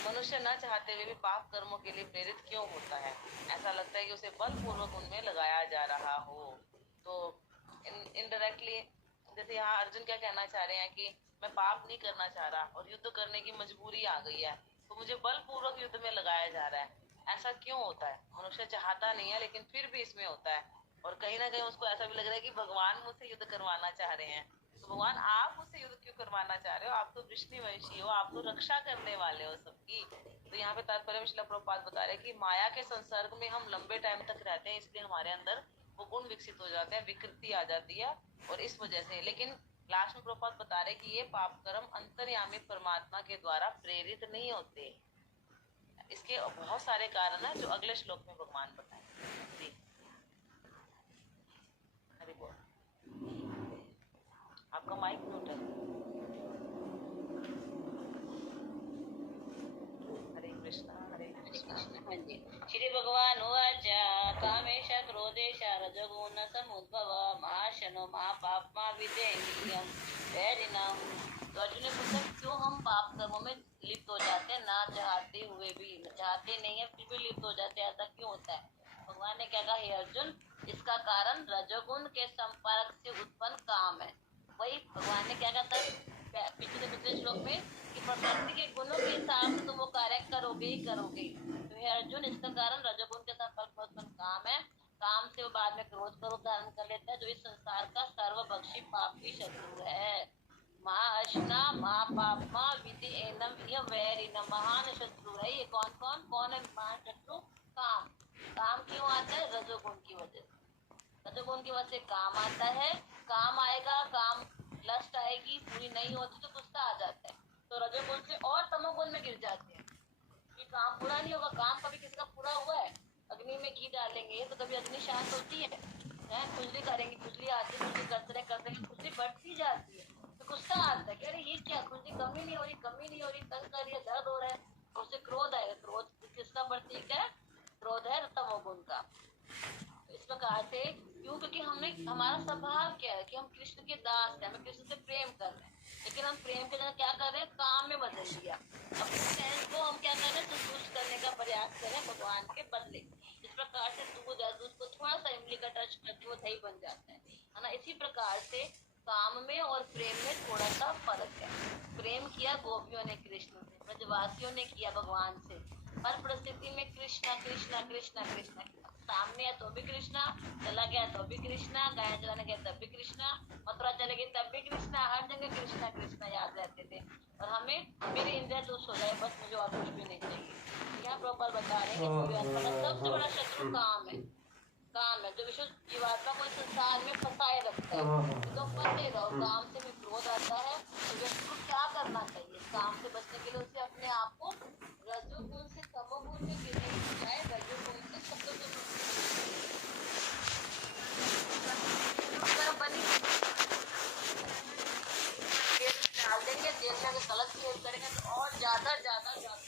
मनुष्य न चाहते हुए भी पाप कर्मों के लिए प्रेरित क्यों होता है? ऐसा लगता है कि उसे बलपूर्वक उनमें लगाया जा रहा हो। तो इनडायरेक्टली जैसे यहाँ अर्जुन क्या कहना चाह रहे हैं कि मैं पाप नहीं करना चाह रहा और युद्ध करने की मजबूरी आ गई है, तो मुझे बलपूर्वक युद्ध में लगाया जा रहा है। ऐसा क्यों होता है? मनुष्य चाहता नहीं है लेकिन फिर भी इसमें होता है, और कहीं ना कहीं उसको ऐसा भी लग रहा है कि भगवान मुझसे युद्ध करवाना चाह रहे हैं। तो भगवान आप मुझसे युद्ध क्यों करवाना चाह रहे हो? आप तो वृष्णिवंशी हो, आप तो रक्षा करने वाले हो सबकी। तो यहाँ पे तात्पर्य में श्रील प्रभुपाद बता रहे हैं कि माया के संसर्ग में हम लंबे टाइम तक रहते हैं, इसलिए हमारे अंदर वो गुण विकसित हो जाते हैं, विकृति आ जाती है, और इस वजह से। लेकिन लास्ट में प्रभुपाद बता रहे कि ये पाप कर्म अंतर्यामी परमात्मा के द्वारा प्रेरित नहीं होते। इसके बहुत सारे कारण है जो अगले श्लोक में भगवान बताएंगे। हरि बोल। आपका माइक म्यूट है। हरे कृष्णा हरे कृष्णा। हाँ जी। श्री भगवान उवाच कामेश क्रोधेश रजगुण समुद्भव महाशनो महापाप्मा विदेहियं वैरिणम्। तो अर्जुन ने पूछा क्यों हम पाप कर्मों में लिप्त हो जाते हैं, ना चाहते हुए भी, चाहते नहीं है फिर भी लिप्त हो जाते हैं, ऐसा क्यों होता है? भगवान ने क्या कहा, हे अर्जुन इसका कारण रजोगुण के संपर्क से उत्पन्न काम है। वही भगवान ने क्या कहा था पिछले श्लोक में कि प्रकृति के गुणों के हिसाब से तुम वो कार्य करोगे ही करोगे। तो हे अर्जुन इसका कारण रजोगुण के संपर्क में उत्पन्न काम है। काम से वो बाद में क्रोध का रूप धारण कर लेता है, जो इस संसार का सर्वभक्षी पापी शत्रु है। महाअश्ना महापापमा विधि एनम यह वैरिणम, महान शत्रु है ये। कौन कौन कौन है महान शत्रु? काम। काम क्यों आता है? रजोगुण की वजह से। रजोगुण की वजह से काम आता है। काम आएगा, काम लस्ट आएगी, पूरी नहीं होती तो गुस्सा आ जाता है, तो रजोगुण से और तमोगुण में गिर जाते हैं। काम पूरा नहीं होगा। काम कभी किसी का पूरा हुआ है? अग्नि में घी डालेंगे तो कभी अग्नि शांत होती है? खुजली करेंगे, खुजली आती है, खुजली करते रहे खुजली बढ़ती जाती है, तो गुस्सा आता है कि अरे ये क्या, खुजली कमी नहीं हो रही, तंग कर रही है, दर्द हो रहा है, उससे क्रोध आएगा। क्रोध किसका प्रतीक है? क्रोध है तमोगुण का। इस प्रकार से क्यों? क्योंकि हमने, हमारा स्वभाव क्या है कि हम कृष्ण के दास हैं, हमें कृष्ण से प्रेम कर रहे हैं, लेकिन हम प्रेम के जगह क्या कर रहे हैं? काम में बदल दिया। अपने सेंस को हम क्या कर रहे हैं? संतुष्ट करने का प्रयास करें भगवान के बदले। इस प्रकार से दूध है, दूध को थोड़ा सा इमली का टच करके वो दही बन जाता है ना। इसी प्रकार से काम में और प्रेम में थोड़ा सा फर्क है। प्रेम किया गोपियों ने कृष्ण से, ब्रजवासियों ने किया भगवान से। हर परिस्थिति में कृष्णा कृष्णा कृष्णा कृष्णा, सामने है तो भी कृष्णा, चला गया तो भी कृष्णा, गाय चलाने गया तब भी कृष्णा, मथुरा चले गए तब भी कृष्णा, हर जगह कृष्णा कृष्णा याद रहते थे। और हमें मेरी इंद्रिया तुष्ट हो जाए बस, मुझे और कुछ भी नहीं चाहिए। यहाँ प्रभुपाद बता रहे हैं कि सबसे बड़ा शत्रु काम है। काम है जो विश्व जीवात्मा को संसार में फंसाए रखता है। तो फंसे रहो, काम से भी क्रोध आता है, तो व्यक्ति को क्या करना चाहिए? काम से बचने के लिए उसे अपने आप को रजोगुण से तमोगुण में गिरने की बजाय रजोगुण से सत्वगुण में बनी डाल देंगे। जेल में अगर गलत बिहेव करेंगे तो और ज्यादा ज्यादा ज्यादा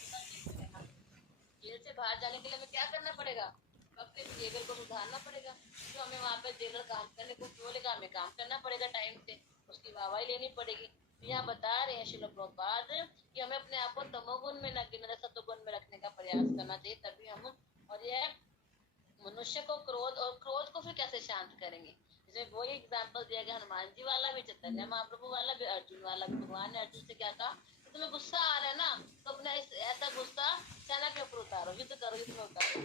जेल से बाहर जाने के लिए हमें क्या करना पड़ेगा? अपने बिहेवियर को सुधारना पड़ेगा। तो हमें वहाँ पे जेलर काम करने को बोलेगा, हमें काम करना पड़ेगा टाइम से, उसकी वाहवाही लेनी पड़ेगी। तो यहाँ बता रहे हैं श्रील प्रभुपाद कि हमें अपने आप को तमोगुण में न गिनना, सत्वगुण में रखने का प्रयास करना चाहिए, तभी हम। और यह मनुष्य को क्रोध, और क्रोध को फिर कैसे शांत करेंगे? इसमें वही एग्जाम्पल दिया गया, हनुमान जी वाला भी, चैतन्य महाप्रभु वाला भी, अर्जुन वाला भी। भगवान ने अर्जुन से क्या कहा? तुम्हें गुस्सा आ रहा है ना, तो अपना ऐसा गुस्सा सेना के ऊपर उतारो, युद्ध करो, युद्ध में उतारो।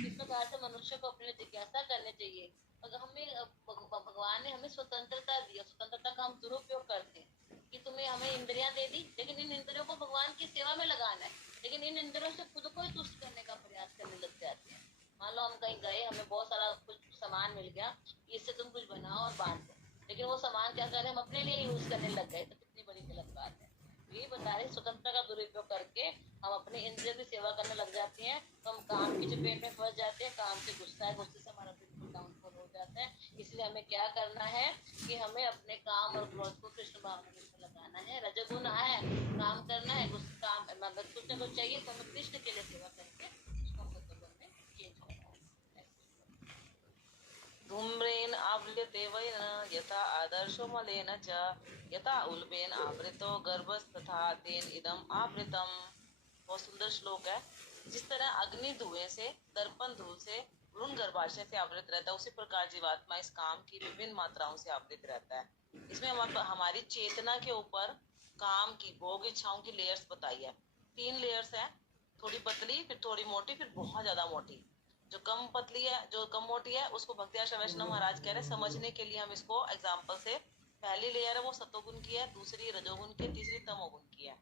इस प्रकार से मनुष्य को अपने जिज्ञासा करनी चाहिए। अगर हमें भगवान ने हमें स्वतंत्रता दी, स्वतंत्रता का हम दुरुपयोग करते हैं कि तुम्हें, हमें इंद्रियां दे दी, लेकिन इन इंद्रियों को भगवान की सेवा में लगाना है, लेकिन इन इंद्रियों से खुद को ही तुष्ट करने का प्रयास करने लग जाते हैं। मान लो हम कहीं गए, हमें बहुत सारा कुछ सामान मिल गया, इससे तुम कुछ बनाओ और बांट दो, लेकिन वो सामान क्या कर रहे हैं? हम अपने लिए यूज करने लग गए, तो कितनी बड़ी गलत बात है। ये बता रहे स्वतंत्रता का दुरुपयोग करके हम अपने इंद्रियों की सेवा करने लग जाते हैं, तो हम काम की चपेट में फंस जाते हैं। काम से गुस्सा है, गुस्से से हमारा बिल्कुल डाउनफॉल हो जाता है। इसलिए हमें क्या करना है कि हमें अपने काम और क्रोध को कृष्ण भावना में लगाना है। रजोगुण है, काम करना है, काम मतलब कुछ न कुछ चाहिए, तो हमें कृष्ण के लिए सेवा करके उसको सत्वगुण में चेंज करना है। धूम्रेण आवल्यते वैन यथा आदर्शो मलेन च यथा उल्बेन आवृतो गर्भस्तथा तेन इदम आवृतम। बहुत सुंदर श्लोक है। जिस तरह अग्नि धुएं से, दर्पण धूल से, भ्रूण गर्भाशय से आवृत रहता है, उसी प्रकार जीवात्मा इस काम की विभिन्न मात्राओं से आवृत रहता है। इसमें हमारी चेतना के ऊपर काम की, भोग इच्छाओं की लेयर्स बताई है। 3 लेयर्स है, थोड़ी पतली, फिर थोड़ी मोटी, फिर बहुत ज्यादा मोटी। जो कम पतली है, जो कम मोटी है, उसको भक्ति आश्रम वैष्णव महाराज कह रहे हैं, समझने के लिए हम इसको एग्जाम्पल से, पहली लेयर है वो सतोगुण की है, दूसरी रजोगुण की, तीसरी तमोगुण की है।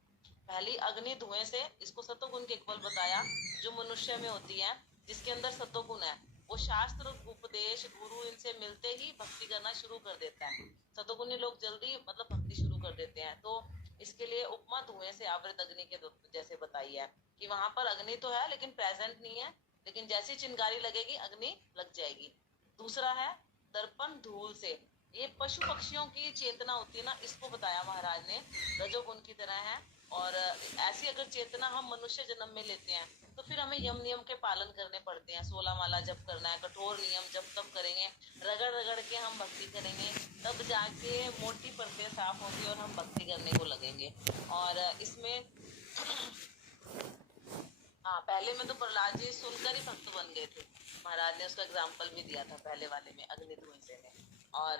पहली अग्नि धुएं से, इसको सतोगुण के इक्वल बताया, जो मनुष्य में होती है, जिसके अंदर सतोगुण है, वो शास्त्र, उपदेश, गुरु इनसे मिलते ही भक्ति करना शुरू कर देता है। सतोगुणी लोग जल्दी मतलब भक्ति शुरू कर देते हैं। तो इसके लिए उपमा धुएं से आवृत अग्नि के जैसे बताई है कि वहां पर अग्नि तो है लेकिन प्रेजेंट नहीं है, लेकिन जैसी चिंगारी लगेगी अग्नि लग जाएगी। दूसरा है दर्पण धूल से, ये पशु पक्षियों की चेतना होती है ना, इसको बताया महाराज ने, रजोगुण की तरह है। और ऐसी अगर चेतना हम मनुष्य जन्म में लेते हैं तो फिर हमें यम नियम के पालन करने पड़ते हैं। 16 माला जप करना है, कठोर नियम जब तब करेंगे, रगड़ रगड़ के हम भक्ति करेंगे, तब जाके मोटी परतें साफ होंगी और हम भक्ति करने को लगेंगे। और इसमें हाँ, पहले में तो प्रहलाद जी सुनकर ही भक्त बन गए थे। महाराज ने उसका एग्जाम्पल भी दिया था पहले वाले में, अग्नि धुएं से में। और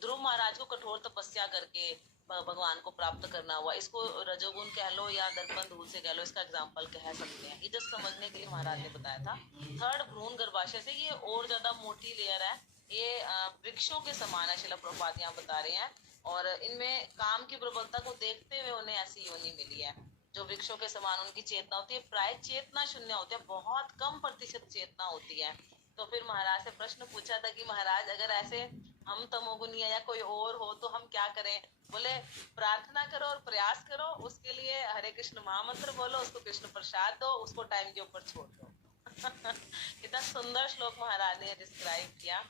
ध्रुव महाराज को कठोर तपस्या करके भगवान को प्राप्त करना हुआ, इसको रजोगुण कह लो या दर्पण धूल से कह लो, इसका एग्जाम्पल कह सकते हैं। ये जस्ट समझने के लिए महाराज ने बताया था। थर्ड भ्रूण गर्भाशय से, ये और ज्यादा मोटी लेयर है, ये वृक्षों के समान है, शिला प्रभुपाद यहाँ बता रहे हैं। और इनमें काम की प्रबलता को देखते हुए उन्हें ऐसी योनि मिली है। जो वृक्षों के समान उनकी चेतना होती है, प्राय चेतना शून्य होती है, बहुत कम प्रतिशत चेतना होती है। तो फिर महाराज से प्रश्न पूछा था कि महाराज अगर ऐसे हम तमोगुनी या कोई और हो तो हम क्या करें? बोले प्रार्थना करो और प्रयास करो, उसके लिए हरे कृष्ण महामंत्र बोलो, उसको कृष्ण प्रसाद दो, उसको टाइम के ऊपर छोड़ दो। कितना सुंदर श्लोक महाराज ने डिस्क्राइब किया।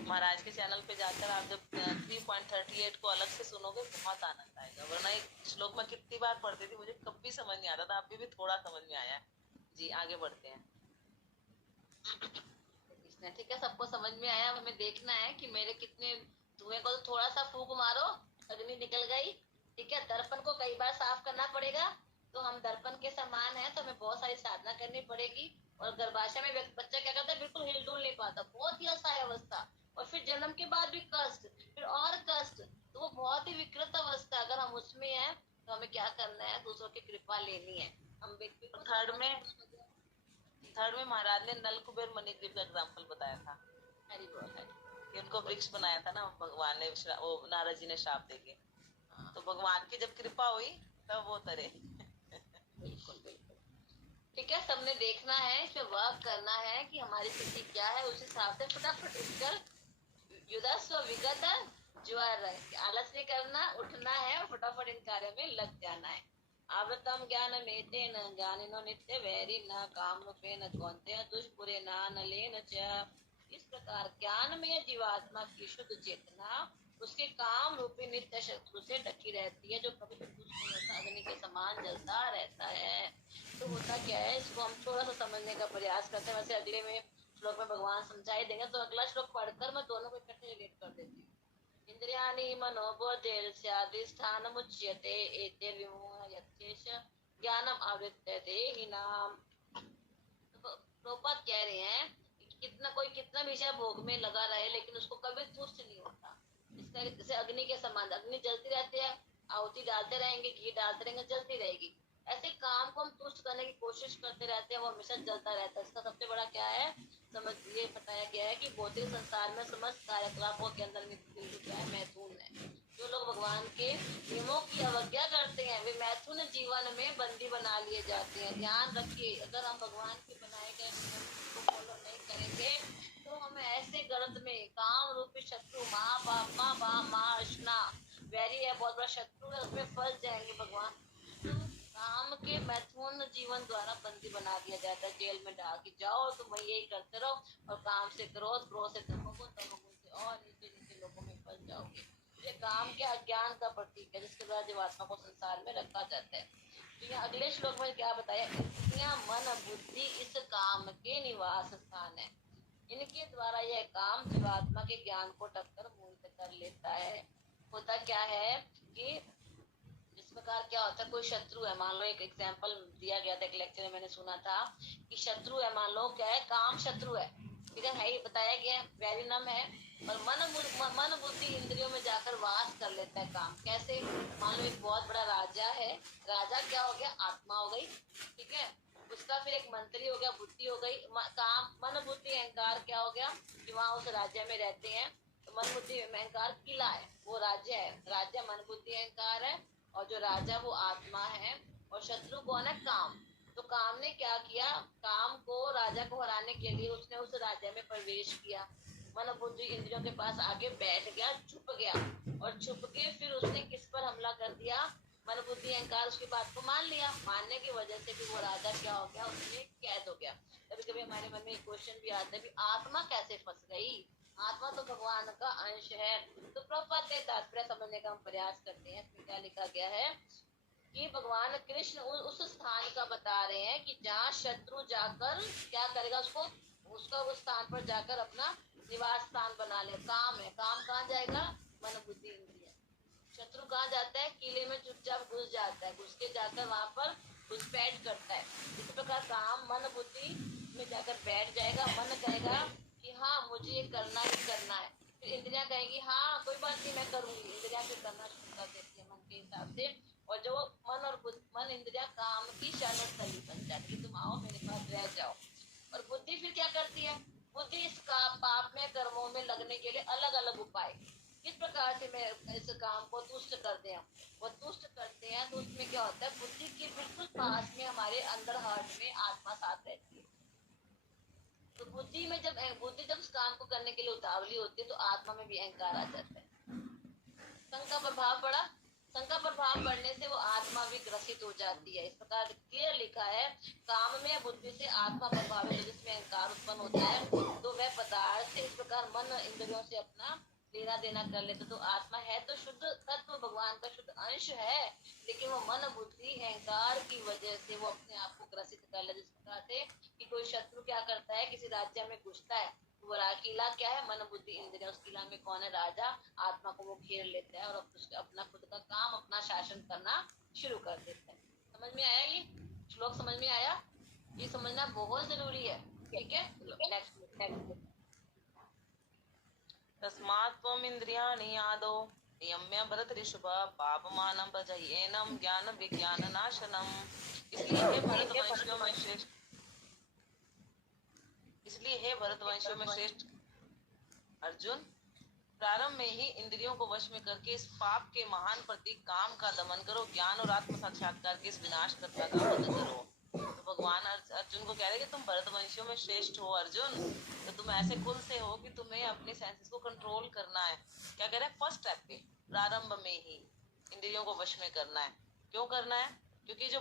महाराज के चैनल पे जाकर आप जब 3.38 को अलग से सुनोगे बहुत आनंद आएगा, वरना एक श्लोक में कितनी बार पढ़ती थी मुझे कभी समझ नहीं आता था, अभी भी थोड़ा समझ में आया। जी आगे बढ़ते हैं। ठीक है, सबको समझ में आया। हमें देखना है कि मेरे कितने धुएं को, तो थोड़ा सा फूंक मारो, अग्नि निकल गई। ठीक है, दर्पण को कई बार साफ करना पड़ेगा। तो हम दर्पण के समान है, तो हमें बहुत सारी साधना करनी पड़ेगी। और गर्भाशय में बच्चा क्या करता है, बिल्कुल हिल डुल नहीं पाता, बहुत ही असहाय अवस्था, और फिर जन्म के बाद भी कष्ट, फिर और कष्ट, तो वो बहुत ही विकृत अवस्था। अगर हम उसमें है तो हमें क्या करना है, दूसरों की कृपा लेनी है। हम व्यक्ति को थर्ड में महाराज ने नल कुबेर मणिग्रीव का एग्जाम्पल बताया था। हरी बोल है कि उनको वृक्ष बनाया था ना भगवान ने, वो नारद जी ने श्राप देके, तो भगवान की जब कृपा हुई तब वो तरे। बिल्कुल बिल्कुल ठीक है, सबने देखना है, इसमें वर्क करना है कि हमारी स्थिति क्या है, उस हिसाब से फटाफट उठकर युद्धस्व विगत ज्वर, आलस नहीं करना, उठना है और फटाफट इन कार्यों में लग जाना है। आवृतम ज्ञान मेतेन ज्ञानिनो नित्य वैरी न काम रूपेन कौन्तेय दुष्पुरे नलेन च। इस प्रकार ज्ञान में जीवात्मा की शुद्ध चेतना उसके काम रूपी नित्य शत्रु से ढकी रहती है, जो कभी भी कुछ नहीं होता, अग्नि के समान जलता रहता है। तो होता क्या है, इसको हम थोड़ा सा समझने का प्रयास करते हैं। वैसे अगले में श्लोक में भगवान समझाई देंगे, तो अगला श्लोक पढ़कर मैं दोनों को इकट्ठे रिलेट कर देती हूँ। इंद्रियाणि मनोबोधेर्स्यादिष्ठानमुच्यते एते विमोह यत्येष ज्ञानम आवृत्य देहिनाम। प्रभुपाद कह रहे हैं कि कितना भी विषय भोग में लगा रहे, लेकिन उसको कभी तुष्ट नहीं होता। इसका जैसे अग्नि के समान, अग्नि जलती रहती है, आहुति डालते रहेंगे, घी डालते रहेंगे, जलती रहेगी। ऐसे काम को हम तुष्ट करने की कोशिश करते रहते हैं, वो हमेशा जलता रहता है। इसका सबसे बड़ा क्या है, समझ ये बताया गया है कि भौतिक संसार में समस्त कार्यकलापों के अंदर बिंदु क्या है, मैथुन है। जो लोग भगवान के नियमों की अवज्ञा करते हैं, वे मैथुन जीवन में बंदी बना लिए जाते हैं। ध्यान रखिए, अगर हम भगवान के बनाए गए नियम को फॉलो नहीं करेंगे, तो हम ऐसे गर्त में काम रूपी शत्रु, महाअर्चना वैरी है, बहुत बड़ा शत्रु है, उसमें फंस जाएंगे भगवान। तो काम के मैथुन जीवन द्वारा बंदी बना दिया जाता है, जेल में डाल के जाओ, तुम यही करते रहो, और काम से क्रोध, क्रोध से तमोगुण, तमोगुण से और नीचे नीचे लोगों में फंस जाओगे। ये काम के अज्ञान का प्रतीक है, जिसके द्वारा जीवात्मा को संसार में रखा जाता है। तो यहाँ अगले श्लोक में क्या बताया, इंद्रियां मन बुद्धि इस काम के निवास स्थान है। इनके द्वारा यह काम जीवात्मा के ज्ञान को टक्कर मूर्त कर लेता है। होता क्या है कि जिस प्रकार क्या होता है, कोई शत्रु है, मान लो एक एग्जांपल दिया गया था एक लेक्चर में, मैंने सुना था कि शत्रु है, मान लो क्या है, काम शत्रु है, ठीक है, ही बताया गया, वैरिनम है, और मन बुद्धि इंद्रियों में जाकर वास कर लेता है काम। कैसे, मान लो एक बहुत बड़ा राजा है, राजा क्या हो गया, आत्मा हो गई, ठीक है, उसका फिर एक मंत्री हो गया, बुद्धि हो गई, काम मन बुद्धि अहंकार क्या हो गया कि वहाँ उस राज्य में रहते हैं। तो मन बुद्धि अहंकार किला है, वो राज्य है, राज्य मन बुद्धि अहंकार है, और जो राजा वो आत्मा है, और शत्रु कौन है, काम। तो काम ने क्या किया, काम को, राजा को हराने के लिए उसने उस राज्य में प्रवेश किया, मन बुद्धि इंद्रियों के पास आके बैठ गया, छुप गया, और छुप के फिर उसने किस पर हमला कर दिया, मन बुद्धि अहंकार उसकी बात को मान लिया। मानने की वजह से भी वो राजा क्या हो गया, उसमें कैद हो गया। कभी कभी हमारे मन में एक क्वेश्चन भी आता है कि आत्मा कैसे फंस गई, आत्मा तो भगवान का अंश है। तो प्रभुपाद का तात्पर्य समझने का हम प्रयास करते हैं। इसमें क्या लिखा गया है कि भगवान कृष्ण उस स्थान का बता रहे हैं कि जहाँ शत्रु जाकर क्या करेगा, उसका उस स्थान पर जाकर अपना निवास स्थान बना ले। काम है, काम कहाँ जाएगा, मन बुद्धि इंद्रिय। शत्रु कहाँ जाता है, किले में चुपचाप घुस जाता है, घुस के जाकर वहां पर घुसपैठ करता है। इस प्रकार काम मन बुद्धि में जाकर बैठ जाएगा। मन कहेगा कि हाँ मुझे ये करना ही करना है, फिर इंद्रियां कहेगी हाँ कोई बात नहीं मैं करूंगी, इंद्रियां फिर करना शुरू कर देती है मन के हिसाब से। और जो मन इंद्रिया काम की शरणस्थली बन जाती है, तुम आओ मेरे पास रह जाओ। और बुद्धि फिर क्या करती है, बुद्धि इस पाप में कर्मों में लगने के लिए अलग अलग उपाय, किस प्रकार से मैं इस काम को तुष्ट करते हैं, वो तुष्ट करते हैं। तो उसमें क्या होता है, बुद्धि के बिल्कुल पास में हमारे अंदर हार्ट में आत्मा साथ रहती है। तो बुद्धि जब उस काम को करने के लिए उतावली होती है, तो आत्मा में भी अहंकार आ जाता है। संग का प्रभाव पड़ा, संग का प्रभाव पड़ने से वो आत्मा भी ग्रसित हो जाती है। इस प्रकार क्लियर लिखा है, काम में बुद्धि से आत्मा प्रभावित हो, जिसमें अहंकार उत्पन्न होता है, तो वह पदार्थ इस प्रकार मन इंद्रियों से अपना लेना देना कर लेते। तो आत्मा है तो शुद्ध तत्व, भगवान का शुद्ध अंश है, लेकिन वो मन बुद्धि अहंकार की वजह से वो अपने आप को ग्रसित कर लेते। जिस प्रकार से कि कोई शत्रु क्या करता है, किसी राज्य में घुसता है, वो किला क्या है, मन बुद्धि इंद्रिय, उस किला में कौन है, राजा, आत्मा को वो घेर लेता है और अपना खुद का काम, अपना शासन करना शुरू कर देता है। समझ में आया ये श्लोक? समझ में आया? ये समझना बहुत जरूरी है। ठीक है, नेक्स्ट। तस्मात् त्वम् इन्द्रियाणि आदौ नियम्य भरत ऋषभ पापमानं भजयेनं ज्ञान विज्ञान नाशनम। इसलिए हे भरतवंशियों में श्रेष्ठ, इसलिए हे भरतवंशियों में श्रेष्ठ अर्जुन, प्रारंभ में ही इंद्रियों को वश में करके इस पाप के महान प्रतीक काम का दमन करो, ज्ञान और आत्म साक्षात्कार के इस विनाशकर्ता का वध करो। तो भगवान अर्जुन को कह रहे कि तुम भरतवंशियों में श्रेष्ठ हो अर्जुन, तो तुम ऐसे कुल से हो कि तुम्हें अपने सेंसेस को कंट्रोल करना है। क्या कह रहे हैं? फर्स्ट स्टेप पे प्रारंभ में ही इंद्रियों को वश में करना है। क्यों करना है? क्योंकि जो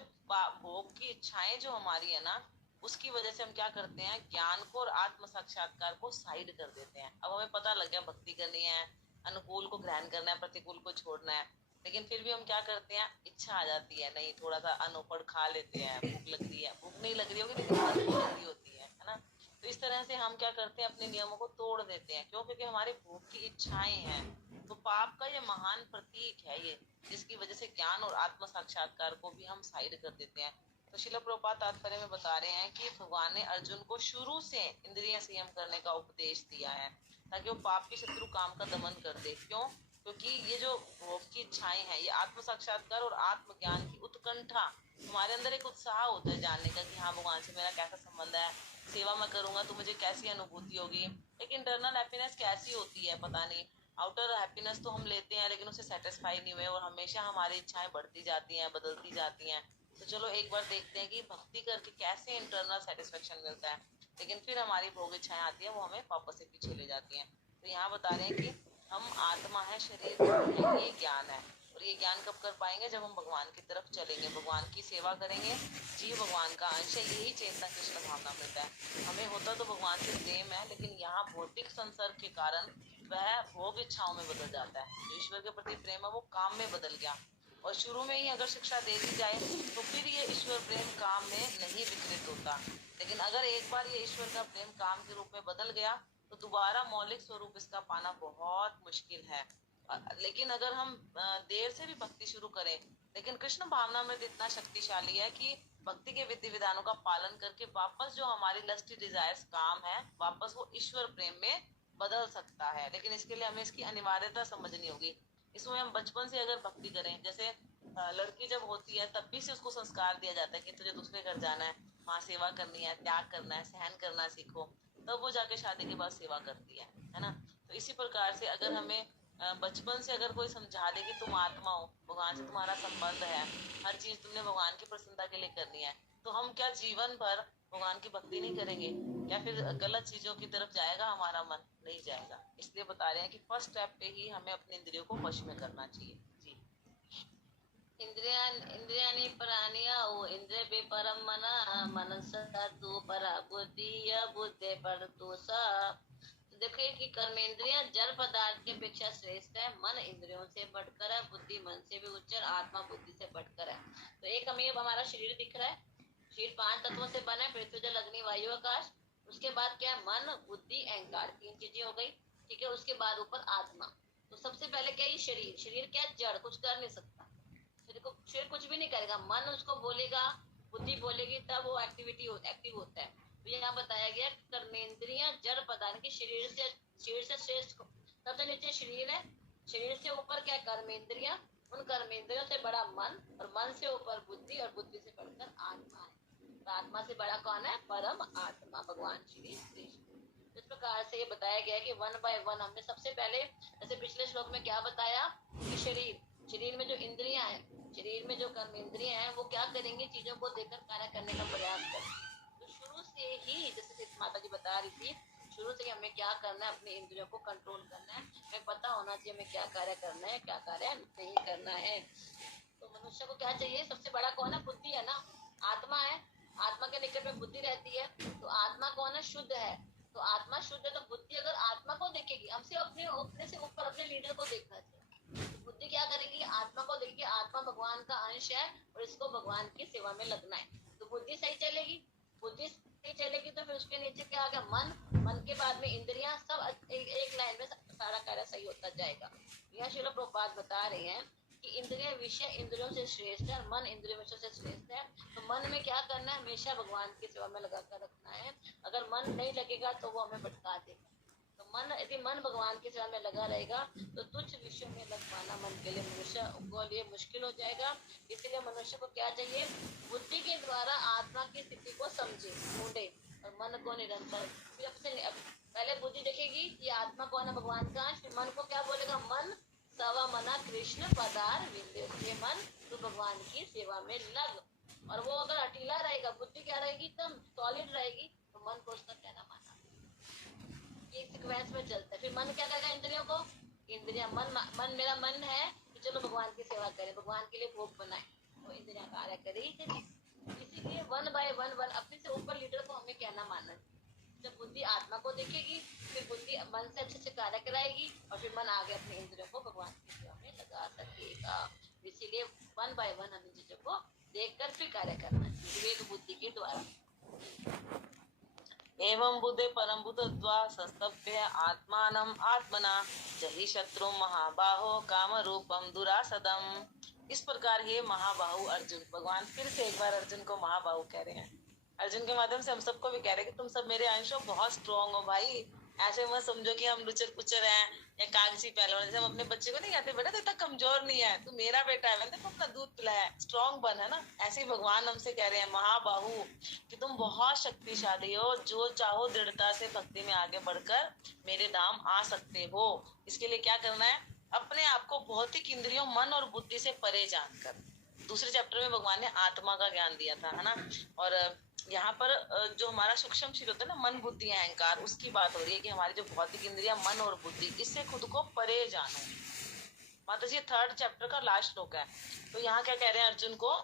भोग की इच्छाएं जो हमारी है ना, उसकी वजह से हम क्या करते हैं, ज्ञान को और आत्म साक्षात्कार को साइड कर देते हैं। अब हमें पता लग गया भक्ति करनी है, अनुकूल को ग्रहण करना है, प्रतिकूल को छोड़ना है, लेकिन फिर भी हम क्या करते हैं, इच्छा आ जाती है, नहीं थोड़ा सा अनोपड़ खा लेते हैं, भूख लग रही है, भूख नहीं लग रही होगी लेकिन भूख लग रही होती है ना। तो इस तरह से हम क्या करते हैं, अपने नियमों को तोड़ देते हैं। क्यों? क्योंकि हमारे भूख की इच्छाएं हैं। तो पाप का ये महान प्रतीक है ये, जिसकी वजह से ज्ञान और आत्म साक्षात्कार को भी हम साइड कर देते हैं। तो श्रील प्रभुपाद तात्पर्य में बता रहे हैं कि भगवान ने अर्जुन को शुरू से इंद्रिय संयम करने का उपदेश दिया है, ताकि वो पाप के शत्रु काम का दमन कर दे। क्यों? क्योंकि ये जो भोग की इच्छाएं हैं, ये आत्म साक्षात्कार और आत्म ज्ञान की उत्कंठा, हमारे अंदर एक उत्साह होता है जानने का कि हाँ भगवान से मेरा कैसा संबंध है, सेवा मैं करूंगा तो मुझे कैसी अनुभूति होगी, एक इंटरनल हैप्पीनेस कैसी होती है पता नहीं। आउटर हैप्पीनेस तो हम लेते हैं लेकिन उससे सेटिस्फाई नहीं हुए और हमेशा हमारी इच्छाएं बढ़ती जाती हैं, बदलती जाती हैं। तो चलो एक बार देखते हैं कि भक्ति करके कैसे इंटरनल सेटिस्फेक्शन मिलता है, लेकिन फिर हमारी भोग इच्छाएं आती है, वो हमें वापस से पीछे ले जाती हैं। तो यहाँ बता रहे हैं कि हम आत्मा है, शरीर नहीं है, ये ज्ञान है। और ये ज्ञान कब कर पाएंगे? जब हम भगवान की तरफ चलेंगे, भगवान की सेवा करेंगे, जीव भगवान का अंश है, यही चेतना कृष्ण भावना मिलता है। हमें होता तो भगवान से प्रेम है, लेकिन यहाँ भौतिक संसर्ग के कारण वह भोग इच्छाओं में बदल जाता है। जो ईश्वर के प्रति प्रेम है वो काम में बदल गया। और शुरू में ही अगर शिक्षा दे दी जाए तो फिर ये ईश्वर प्रेम काम में नहीं विकृत होता। लेकिन अगर एक बार ये ईश्वर का प्रेम काम के रूप में बदल गया तो दोबारा मौलिक स्वरूप इसका पाना बहुत मुश्किल है। लेकिन अगर हम देर से भी भक्ति शुरू करें, लेकिन कृष्ण भावनामृत इतना शक्तिशाली है कि भक्ति के विधि विधानों का पालन करके वापस जो हमारी लस्टी डिजायर्स काम है, वापस वो ईश्वर प्रेम में बदल सकता है। लेकिन इसके लिए हमें इसकी अनिवार्यता समझनी होगी। इसमें हम बचपन से अगर भक्ति करें, जैसे लड़की जब होती है तब भी से उसको संस्कार दिया जाता है कि तुझे दूसरे घर जाना है, वहाँ सेवा करनी है, त्याग करना है, सहन करना सीखो, तब वो जाके शादी के बाद सेवा करती है ना। तो इसी प्रकार से अगर हमें बचपन से अगर कोई समझा दे कि तुम आत्मा हो, भगवान से तुम्हारा संबंध है, हर चीज तुमने भगवान की प्रसन्नता के लिए करनी है, तो हम क्या जीवन भर भगवान की भक्ति नहीं करेंगे? या फिर गलत चीजों की तरफ जाएगा हमारा मन? नहीं जाएगा। इसलिए बता रहे हैं कि फर्स्ट स्टेप पे ही हमें अपने इंद्रियों को वश में करना चाहिए। जी। इंद्रियाणि पराणियाओ इंद्रिय पे परम मना मनस तु परा बुद्धि या बुद्धि पर तु सा। देखिए कि कर्मेंद्रियां जड़ पदार्थ की अपेक्षा श्रेष्ठ है, मन इंद्रियों से बढ़कर है, बुद्धि मन से भी उच्च, आत्मा बुद्धि से बढ़कर है। तो एक हमें हमारा शरीर दिख रहा है, शरीर 5 तत्वों से बना है, पृथ्वी जल अग्नि वायु आकाश। उसके बाद क्या है? मन बुद्धि अहंकार, 3 चीजें हो गई। ठीक है, उसके बाद ऊपर आत्मा। तो सबसे पहले क्या है? शरीर। शरीर क्या है? जड़, कुछ कर नहीं सकता। शरीर कुछ भी नहीं करेगा, मन उसको बोलेगा, बुद्धि बोलेगी, तब वो एक्टिव होता है। तो यहाँ बताया गया कर्मेंद्रियां जड़ पदार्थ की शरीर से श्रेष्ठ, सबसे नीचे शरीर है, शरीर से ऊपर क्या? कर्मेंद्रियां, उन कर्मेंद्रियों से बड़ा मन, और मन से ऊपर बुद्धि, और बुद्धि से बढ़कर आत्मा है। तो आत्मा से बड़ा कौन है? परम आत्मा भगवान श्री कृष्ण। इस प्रकार से ये बताया गया कि 1 by 1 हमने सबसे पहले, जैसे पिछले श्लोक में क्या बताया कि शरीर में जो इंद्रियां हैं, शरीर में जो कर्मेंद्रियां हैं, वो क्या करेंगे? चीजों को देखकर कार्य करने का प्रयास करेंगे। तो शुरू से ही, जैसे माता जी बता रही थी, शुरू से ही हमें क्या करना है, अपने इंद्रियों को कंट्रोल करना है, हमें पता होना चाहिए हमें क्या कार्य करना है, क्या कार्य नहीं करना है। तो मनुष्य को क्या चाहिए, सबसे बड़ा कौन है, बुद्धि है ना, आत्मा है, आत्मा के निकट में बुद्धि रहती है। तो आत्मा कौन है, शुद्ध है। तो आत्मा शुद्ध है, तो बुद्धि अगर आत्मा को देखेगी, हमसे अपने से ऊपर अपने लीडर को देखना चाहिए। तो बुद्धि क्या करेगी, आत्मा को देखेगी, आत्मा भगवान का अंश है और इसको भगवान की सेवा में लगना है। तो बुद्धि सही चलेगी, बुद्धि सही चलेगी तो फिर उसके नीचे क्या आ गया, मन, मन के बाद में इंद्रियां, सब एक लाइन में सारा कार्य सही होता जाएगा। यह श्रील प्रभुपाद बता रहे हैं कि इंद्रिय विषय इंद्रियों से श्रेष्ठ है, मन इंद्रिय विषय से श्रेष्ठ है। तो मन में क्या करना है, हमेशा भगवान की सेवा में लगा कर रखना है। अगर मन नहीं लगेगा तो वो हमें भटका देगा। तो मन, यदि मन भगवान की सेवा में लगा रहेगा तो तुच्छ विषयों में लग पाना मन के लिए, मनुष्य को लिए मुश्किल हो जाएगा। इसलिए मनुष्य को क्या चाहिए, बुद्धि के द्वारा आत्मा की स्थिति को समझे, ढूंढे और मन को निरंतर, फिर पहले बुद्धि देखेगी कि आत्मा कौन है, भगवान का अंश। फिर मन को क्या बोलेगा, मन सवा मना कृष्ण पदार विंदे, मन तो भगवान की सेवा में लग। और वो अगर अटीला रहेगा, बुद्धि क्या रहेगी, एकदम सॉलिड रहेगी, तो मन को उसका कहना माना, ये सीक्वेंस में चलता है। फिर मन क्या करेगा, इंद्रियों को, इंद्रिया मन मेरा मन है कि चलो भगवान की सेवा करें, भगवान के लिए भोग बनाए, तो इंद्रिया कार्य करेगी। इसीलिए वन बाय वन अपने से ऊपर लीडर को हमें कहना मानना है। जब बुद्धि आत्मा को देखेगी, फिर बुद्धि मन से अच्छे से कार्य कराएगी और फिर मन आगे अपने इंद्रियों को भगवान की सेवा में लगा सकेगा। इसीलिए वन बाय वन हमें चीजों को देखकर फिर कार्य करना है, विवेक बुद्धि के द्वारा। एवं बुद्धे परम बुद्धत्वा संस्तभ्य आत्मानम आत्मना जहि शत्रु महाबाहो काम रूपम दुरासदम। इस प्रकार हे महाबाहु अर्जुन, भगवान फिर से एक बार अर्जुन को महाबाहु कह रहे हैं। अर्जुन के माध्यम से हम सबको भी कह रहे हैं कि तुम सब मेरे अंश हो, बहुत स्ट्रॉन्ग हो भाई। ऐसे मत समझो कि हम लुचर पुचर हैं या कागजी पहलवान। जैसे हम अपने बच्चे को नहीं कहते बेटा तू इतना कमजोर नहीं है, तू मेरा बेटा है, मैंने तो अपना दूध पिलाया, स्ट्रॉन्ग बन, है ना। ऐसे ही भगवान हमसे कह रहे हैं महाबाहु कि तुम बहुत शक्तिशाली हो, जो चाहो दृढ़ता से भक्ति में आगे बढ़कर मेरे धाम आ सकते हो। इसके लिए क्या करना है, अपने आप को भौतिक इंद्रियों, मन और बुद्धि से परे जानकर। दूसरे चैप्टर में भगवान ने आत्मा का ज्ञान दिया था, है ना। और यहाँ पर जो हमारा सूक्ष्म शरीर होता है ना, मन बुद्धि अहंकार, उसकी बात हो रही है कि हमारी जो भौतिक इंद्रिया, मन और बुद्धि, इससे खुद को परे जानो। माता जी 3rd चैप्टर का लास्ट श्लोक है। तो यहाँ क्या कह रहे हैं अर्जुन को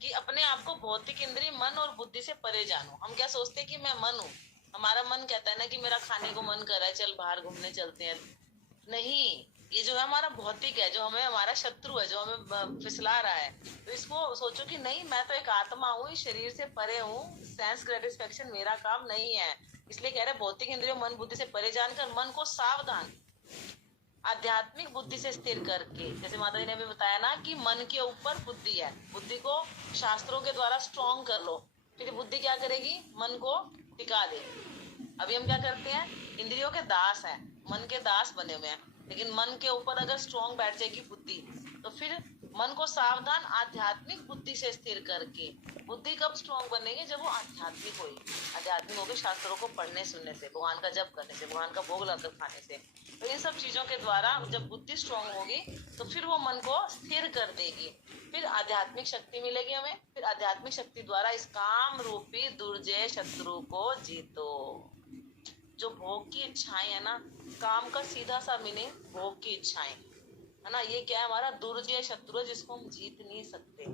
कि अपने आप को भौतिक इंद्रिय, मन और बुद्धि से परे जानो। हम क्या सोचते हैं कि मैं मन हूँ, हमारा मन कहता है ना कि मेरा खाने को मन कर रहा है, चल बाहर घूमने चलते हैं। नहीं, ये जो है हमारा भौतिक है, जो हमें, हमारा शत्रु है, जो हमें फिसला रहा है। तो इसको सोचो कि नहीं, मैं तो एक आत्मा हूँ, इस शरीर से परे हूँ, सेंस ग्रेटिस्फेक्शन मेरा काम नहीं है। इसलिए कह रहे भौतिक इंद्रियों, मन बुद्धि से परे जानकर मन को सावधान आध्यात्मिक बुद्धि से स्थिर करके। जैसे माता जी ने अभी बताया ना कि मन के ऊपर बुद्धि है, बुद्धि को शास्त्रों के द्वारा स्ट्रॉन्ग कर लो, फिर बुद्धि क्या करेगी, मन को टिका देगी। अभी हम क्या करते हैं, इंद्रियों के दास हैं, मन के दास बने हुए हैं, लेकिन मन के ऊपर अगर स्ट्रॉन्ग बैठ जाएगी बुद्धि, तो फिर मन को सावधान आध्यात्मिक बुद्धि से स्थिर करके। बुद्धि कब स्ट्रॉन्ग बनेगी, जब वो आध्यात्मिक होगी। आध्यात्मिक होगी शास्त्रों को पढ़ने सुनने से, भगवान का जप करने से, भगवान का भोग लाकर खाने से। तो इन सब चीजों के द्वारा जब बुद्धि स्ट्रॉन्ग होगी तो फिर वो मन को स्थिर कर देगी, फिर आध्यात्मिक शक्ति मिलेगी हमें। फिर आध्यात्मिक शक्ति द्वारा इस काम रूपी दुर्जय शत्रु को जीतो। जो भोग की इच्छाएं है ना, काम का सीधा सा मीनिंग भोग की इच्छाएं है ना, ये क्या है, हमारा दुर्जय शत्रु है जिसको हम जीत नहीं सकते।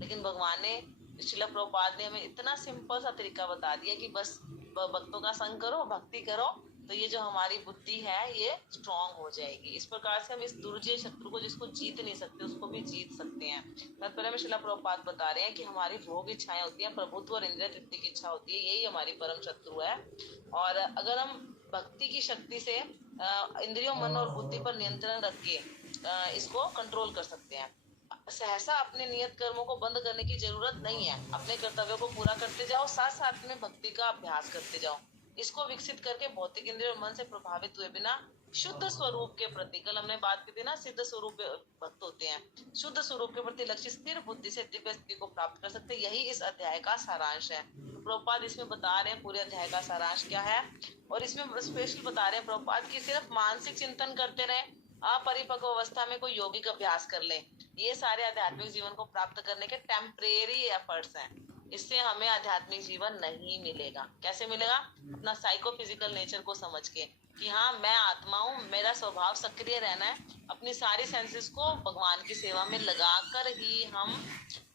लेकिन भगवान ने, श्रील प्रभुपाद ने हमें इतना सिंपल सा तरीका बता दिया कि बस भक्तों का संग करो, भक्ति करो, तो ये जो हमारी बुद्धि है ये स्ट्रॉन्ग हो जाएगी। इस प्रकार से हम इस दुर्जय शत्रु को, जिसको जीत नहीं सकते, उसको भी जीत सकते हैं। तात्पर्य में श्रील प्रभुपाद बता रहे हैं कि हमारी भोग इच्छाएं होती हैं, प्रभुत्व और इंद्रिय तृप्ति की इच्छा होती है, यही हमारी परम शत्रु है। और अगर हम भक्ति की शक्ति से इंद्रियों, मन और बुद्धि पर नियंत्रण रख के इसको कंट्रोल कर सकते हैं। सहसा अपने नियत कर्मों को बंद करने की जरूरत नहीं है, अपने कर्तव्यों को पूरा करते जाओ, साथ साथ में भक्ति का अभ्यास करते जाओ। इसको विकसित करके भौतिक इंद्रिय और मन से प्रभावित हुए बिना शुद्ध स्वरूप के प्रति, कल हमने बात की थी ना, सिद्ध स्वरूप भक्त होते हैं, शुद्ध स्वरूप के प्रति लक्ष्य स्थिर बुद्धि से दिव्य स्थिति को प्राप्त कर सकते हैं। यही इस अध्याय का सारांश है। प्रभुपाद इसमें बता रहे हैं पूरे अध्याय का सारांश क्या है, और इसमें स्पेशल बता रहे हैं प्रभुपाद की सिर्फ मानसिक चिंतन करते रहे, अपरिपक्व अवस्था में कोई यौगिक अभ्यास कर ले। ये सारे आध्यात्मिक जीवन को प्राप्त करने के टेम्परेरी एफर्ट्स हैं, इससे हमें आध्यात्मिक जीवन नहीं मिलेगा। कैसे मिलेगा? अपना साइकोफिजिकल नेचर को समझ के कि हाँ मैं आत्मा हूँ, मेरा स्वभाव सक्रिय रहना है, अपनी सारी सेंसेस को भगवान की सेवा में लगाकर ही हम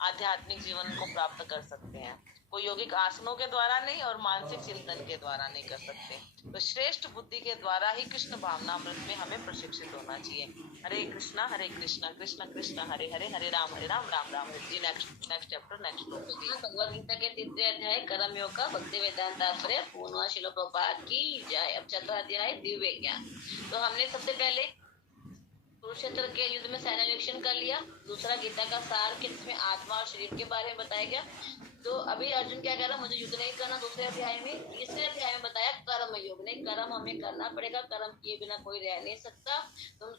आध्यात्मिक जीवन को प्राप्त कर सकते हैं। कोई यौगिक आसनों के द्वारा नहीं और मानसिक चिंतन के द्वारा नहीं कर सकते। तो श्रेष्ठ बुद्धि के द्वारा ही कृष्ण भावना अमृत में हमें प्रशिक्षित होना चाहिए। हरे कृष्णा कृष्ण कृष्ण हरे हरे, हरे राम राम राम हरे। जी नेक्स्ट चैप्टर, नेक्स्ट श्लोक। भगवद गीता के 3रे अध्याय कर्म योग का भक्ति वेदांत तात्पर्य पूर्ण शिल प्रपात की जय। अब 4वां अध्याय दिव्य ज्ञान। तो हमने सबसे पहले कुरुक्षेत्र के युद्ध में सैन्यान्वेषण कर लिया। दूसरा गीता का सार कि जिसमें आत्मा और शरीर के बारे में बताया गया। तो अभी अर्जुन क्या कह रहा है, मुझे युद्ध नहीं करना। दूसरे अध्याय में, तीसरे अध्याय में बताया कर्म योग। नहीं, कर्म हमें करना पड़ेगा, कर्म किए बिना कोई रह नहीं सकता।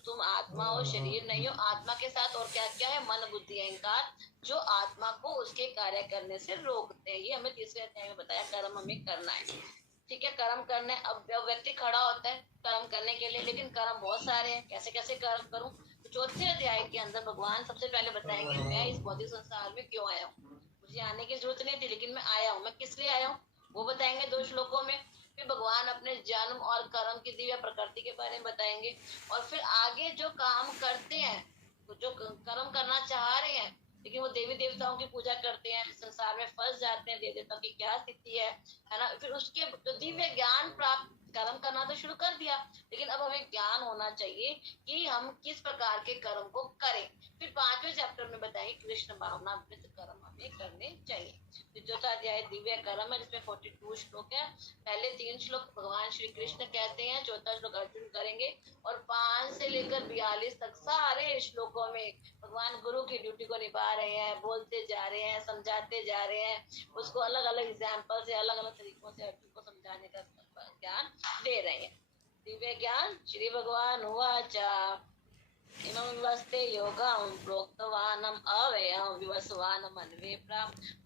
तुम आत्मा और शरीर नहीं हो। आत्मा के साथ और क्या क्या है? मन बुद्धि अहंकार, जो आत्मा को उसके कार्य करने से रोकते हैं। ये हमें तीसरे अध्याय में बताया, कर्म हमें करना है। ठीक है, कर्म करने। अब व्यक्ति खड़ा होता है कर्म करने के लिए, लेकिन कर्म बहुत सारे हैं, कैसे कैसे कर्म करूं? तो 4थे अध्याय के अंदर भगवान सबसे पहले बताएंगे मैं इस भौतिक संसार में क्यों आया हूँ। मुझे आने की जरूरत नहीं थी, लेकिन मैं आया हूँ। मैं किस लिए आया हूँ वो बताएंगे 2 श्लोकों में। फिर भगवान अपने जन्म और कर्म की दिव्य प्रकृति के बारे में बताएंगे। और फिर आगे जो काम करते हैं, जो कर्म करना चाह रहे हैं लेकिन वो देवी देवताओं की पूजा करते हैं, संसार में फंस जाते हैं, देवी देवताओं की क्या स्थिति है ना। फिर उसके जो दिव्य ज्ञान प्राप्त, कर्म करना तो शुरू कर दिया, लेकिन अब हमें ज्ञान होना चाहिए कि हम किस प्रकार के कर्म को करें। फिर 5वें चैप्टर में बताएंगे कृष्ण भावना कर्म हमें करने चाहिए। फिर 4था अध्याय दिव्य कर्म है, जिसमें 42 श्लोक है। पहले 3 श्लोक भगवान श्री कृष्ण कहते हैं, 4था श्लोक अर्जुन करेंगे। और 5 से लेकर 42 तक सारे श्लोकों में भगवान गुरु की ड्यूटी को निभा रहे हैं, बोलते जा रहे हैं, समझाते जा रहे हैं, उसको अलग अलग एग्जाम्पल से, अलग अलग तरीकों से अर्जुन को समझाने का ज्ञान दे रहे हैं। दिव्य ज्ञान। श्री भगवान उवाचा इमं विवस्ते योगं प्रोक्तवानम् अव्ययं विवस्वानम् अन्वे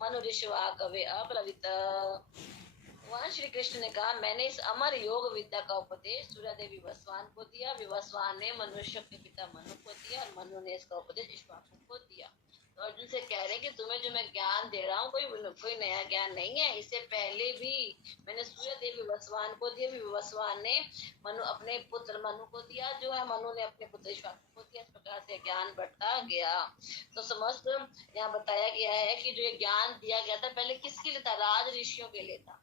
मनुरिश्वा कवे अब्रवीत। भगवान श्री कृष्ण ने कहा, मैंने इस अमर योग विद्या का उपदेश सूर्यदेव विवस्वान को दिया, विवस्वान ने मनुष्य के पिता मनु को दिया, और मनु ने इसका उपदेश इक्ष्वाकु को दिया। तो अर्जुन से कह रहे हैं कि तुम्हें जो मैं ज्ञान दे रहा हूँ कोई नया ज्ञान नहीं है। इससे पहले भी मैंने सूर्यदेव विवस्वान को दिया, विवस्वान ने मनु अपने पुत्र मनु को दिया, जो है मनु ने अपने पुत्र इक्ष्वाकु को दिया। इस प्रकार से ज्ञान बढ़ता गया। तो समस्त यहाँ बताया गया है कि जो ये ज्ञान दिया गया था पहले किसके लिए था? राज ऋषियों के लिए था।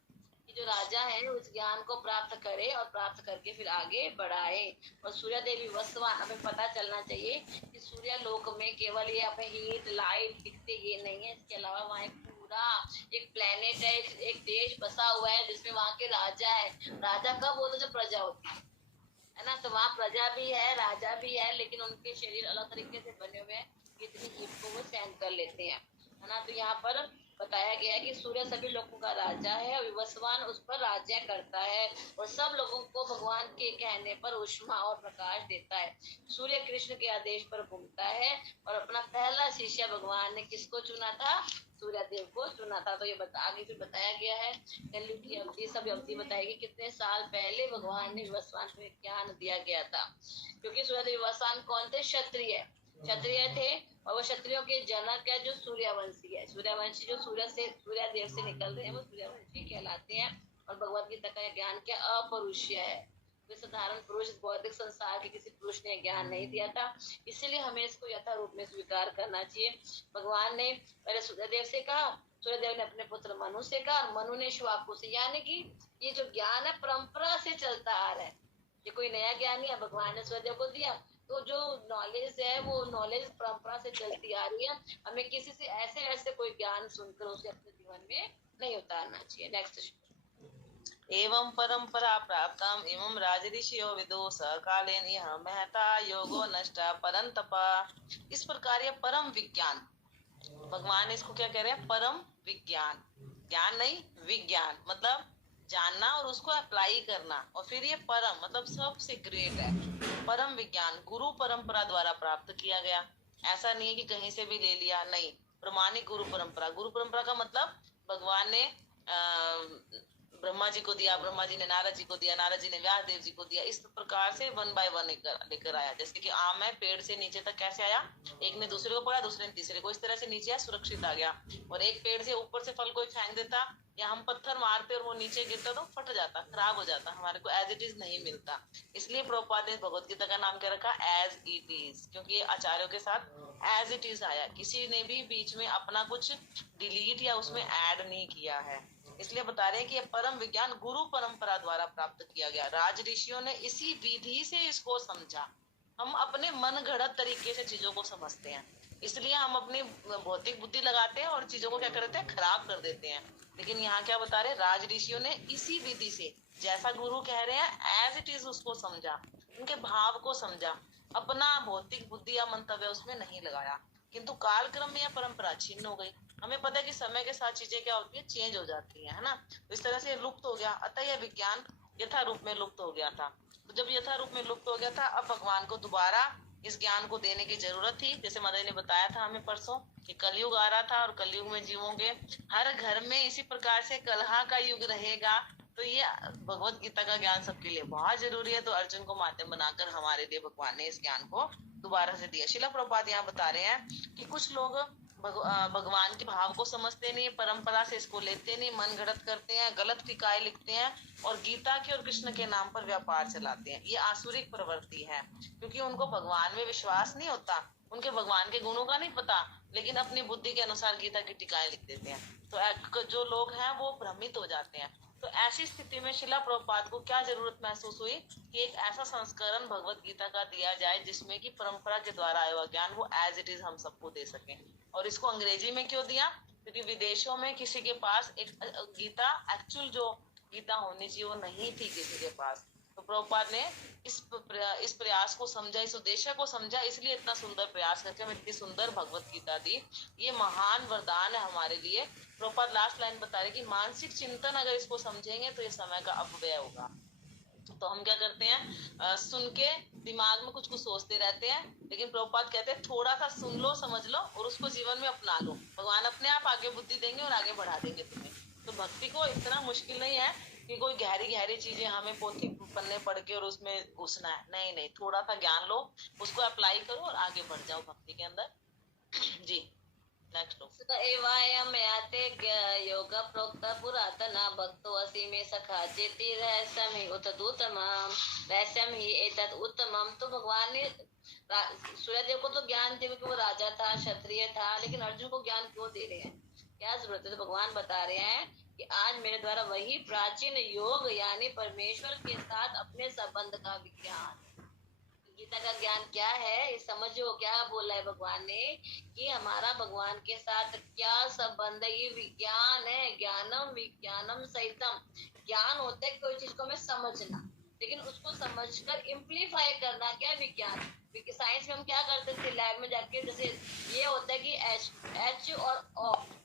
जो राजा है उस ज्ञान को प्राप्त करे और प्राप्त करके फिर आगे बढ़ाए। और सूर्य देवी वस्वान, हमें पता चलना चाहिए कि सूर्य लोक में केवल ये अपने हीट लाइट दिखते ये नहीं है, इसके अलावा वहाँ एक पूरा एक प्लेनेट है, एक देश बसा हुआ है जिसमें वहाँ के राजा है। राजा कब होता है? जब प्रजा होती है ना। तो वहाँ प्रजा भी है, राजा भी है, लेकिन उनके शरीर अलग तरीके से बने हुए हैं, इतनी हीट को वो सहन कर लेते हैं, है ना। तो यहाँ पर बताया गया है कि सूर्य सभी लोगों का राजा है और विवस्वान उस पर राज्य करता है और सब लोगों को भगवान के कहने पर उष्मा और प्रकाश देता है। सूर्य कृष्ण के आदेश पर घूमता है और अपना पहला शिष्य भगवान ने किसको चुना था? सूर्यदेव को चुना था। तो ये आगे फिर बताया गया है, कलयुग की अवधि, सब अवधि बताएगी कितने साल पहले भगवान ने विवस्वान को ज्ञान दिया गया था। क्योंकि सूर्यदेव विवस्वान कौन थे? क्षत्रिय थे, और वो क्षत्रियों के जनक है जो सूर्यवंशी है। सूर्यवंशी जो सूर्यदेव से निकल रहे हैं वो सूर्यवंशी कहलाते हैं। और भगवद गीता का ज्ञान क्या? अपरुष्य है। कोई साधारण पुरुष, भौतिक संसार के किसी पुरुष ने ज्ञान नहीं दिया था, इसलिए हमें इसको यथा रूप में स्वीकार करना चाहिए। भगवान ने पहले सूर्यदेव से कहा, सूर्यदेव ने अपने पुत्र मनु से कहा, मनु ने इक्ष्वाकु से। यानी कि ये जो ज्ञान है परंपरा से चलता आ रहा है, ये कोई नया ज्ञान नहीं है, भगवान ने सूर्यदेव को दिया। तो जो नॉलेज है वो नॉलेज परंपरा से चलती आ रही है। हमें किसी से ऐसे कोई ज्ञान सुनकर उसे अपने जीवन में नहीं उतारना चाहिए। नेक्स्ट। एवं परंपरा प्राप्तम इमं राजऋषियो विदो सकालेन यह महता योगो नष्ट परंतपा। इस प्रकार ये परम विज्ञान, भगवान इसको क्या कह रहे हैं? परम विज्ञान। ज्ञान नहीं, विज्ञान मतलब जानना और उसको अप्लाई करना। और फिर ये परम मतलब सबसे ग्रेट है। परम विज्ञान गुरु परंपरा द्वारा प्राप्त किया गया। ऐसा नहीं है कि कहीं से भी ले लिया, नहीं, प्रमाणिक गुरु परंपरा। गुरु परंपरा का मतलब भगवान ने ब्रह्मा जी को दिया, ब्रह्मा जी ने नारद जी को दिया, नारद जी ने व्यास देव जी को दिया। इस प्रकार से 1 बाय 1 लेकर आया। जैसे कि आम है, पेड़ से नीचे तक कैसे आया, एक ने दूसरे को पकड़ा, दूसरे ने तीसरे को, इस तरह से नीचे सुरक्षित आ गया। और एक पेड़ से ऊपर से फल कोई फेंक देता या हम पत्थर मारते और वो नीचे गिरता तो फट जाता, खराब हो जाता, हमारे को एज इट इज नहीं मिलता। इसलिए प्रभुपाद ने भगवत गीता का नाम क्या रखा, एज इट इज, क्योंकि ये आचार्यों के साथ एज इट इज आया, किसी ने भी बीच में अपना कुछ डिलीट या उसमें ऐड नहीं किया है। इसलिए बता रहे हैं कि यह परम विज्ञान गुरु परंपरा द्वारा प्राप्त किया गया। राज ऋषियों ने इसी विधि से इसको समझा। हम अपने मन गढ़ंत तरीके से चीजों को समझते हैं, इसलिए हम अपनी भौतिक बुद्धि लगाते हैं और चीजों को क्या करते हैं, खराब कर देते हैं। लेकिन यहाँ क्या बता रहे हैं, राज ऋषियों ने इसी विधि से, जैसा गुरु कह रहे हैं एज इट इज उसको समझा, उनके भाव को समझा, अपना भौतिक बुद्धि या मंतव्य उसमें नहीं लगाया। किंतु कालक्रम में यह परंपरा छिन्न हो गई। हमें पता है कि समय के साथ चीजें क्या होती है, चेंज हो जाती है ना। तो इस तरह से लुप्त हो गया। अतः यह विज्ञान यथा रूप में लुप्त हो गया था। तो जब यथा रूप में लुप्त हो गया था, अब भगवान को दोबारा इस ज्ञान को देने की जरूरत थी। जैसे मदन ने बताया था हमें परसों कि कलयुग आ रहा था और कलयुग में जीवों के हर घर में इसी प्रकार से कलह का युग रहेगा। तो ये भगवत गीता का ज्ञान सबके लिए बहुत जरूरी है। तो अर्जुन को माध्यम बनाकर हमारे लिए भगवान ने इस ज्ञान को दोबारा से दिया। शिला प्रभुपाद यहाँ बता रहे हैं कि कुछ लोग भगवान के भाव को समझते नहीं, परंपरा से इसको लेते नहीं, मन गढ़ंत करते हैं, गलत टिकाए लिखते हैं और गीता के और कृष्ण के नाम पर व्यापार चलाते हैं। ये आसुरिक प्रवृत्ति है, क्योंकि उनको भगवान में विश्वास नहीं होता, उनके भगवान के गुणों का नहीं पता, लेकिन अपनी बुद्धि के अनुसार गीता की टिकाएं लिख देते हैं। तो जो लोग हैं वो भ्रमित हो जाते हैं। तो ऐसी स्थिति में शिला प्रभुपाद को क्या जरूरत महसूस हुई कि एक ऐसा संस्करण भगवत गीता का दिया जाए जिसमें कि परंपरा के द्वारा आया हुआ ज्ञान वो एज इट इज हम सबको दे सकें। और इसको अंग्रेजी में क्यों दिया, क्योंकि विदेशों में किसी के पास एक गीता एक्चुअल जो गीता होनी चाहिए वो नहीं थी किसी के पास। तो प्रभुपाद ने इस प्रयास को समझा, इस उद्देश्य को समझा, इसलिए इतना सुंदर प्रयास करके हमें इतनी सुंदर भगवत गीता दी। ये महान वरदान है हमारे लिए। प्रभुपाद लास्ट लाइन बता रहे कि मानसिक चिंतन अगर इसको समझेंगे तो ये समय का अपव्यय होगा। तो हम क्या करते हैं, सुन के दिमाग में कुछ कुछ सोचते रहते हैं, लेकिन प्रभुपाद कहते हैं थोड़ा सा सुन लो, समझ लो और उसको जीवन में अपना लो, भगवान अपने आप आगे बुद्धि देंगे और आगे बढ़ा देंगे तुम्हें। तो भक्ति को इतना मुश्किल नहीं है कि कोई गहरी गहरी चीजें हमें पोथी पन्ने पढ़ के और उसमें घुसना है, नहीं नहीं, थोड़ा सा ज्ञान लो, उसको अप्लाई करो और आगे बढ़ जाओ भक्ति के अंदर। जी नेक्स्ट एवायम याते योग प्रोक्त पुरातना भक्तो असि में सखा चेति रहस्यम ही उत्तमम रहस्यम ही एतत् उत्तमम। तो भगवान ने सूर्यदेव को तो ज्ञान थे क्योंकि वो राजा था, क्षत्रिय था, लेकिन अर्जुन को ज्ञान क्यों दे रहे हैं, क्या जरूरत है। तो भगवान बता रहे हैं कि आज मेरे द्वारा वही प्राचीन योग यानी परमेश्वर के साथ अपने संबंध का विज्ञान, गीता का ज्ञान क्या है ये समझो। क्या बोला है भगवान ने कि हमारा भगवान के साथ क्या संबंध है, ये विज्ञान है। ज्ञानम विज्ञानम सहितम, ज्ञान होता है कोई चीज को हमें समझना, लेकिन उसको समझकर इम्प्लीफाई करना क्या है, विज्ञान। साइंस में हम क्या करते थे लैब में जाके, जैसे ये होता है कि एच और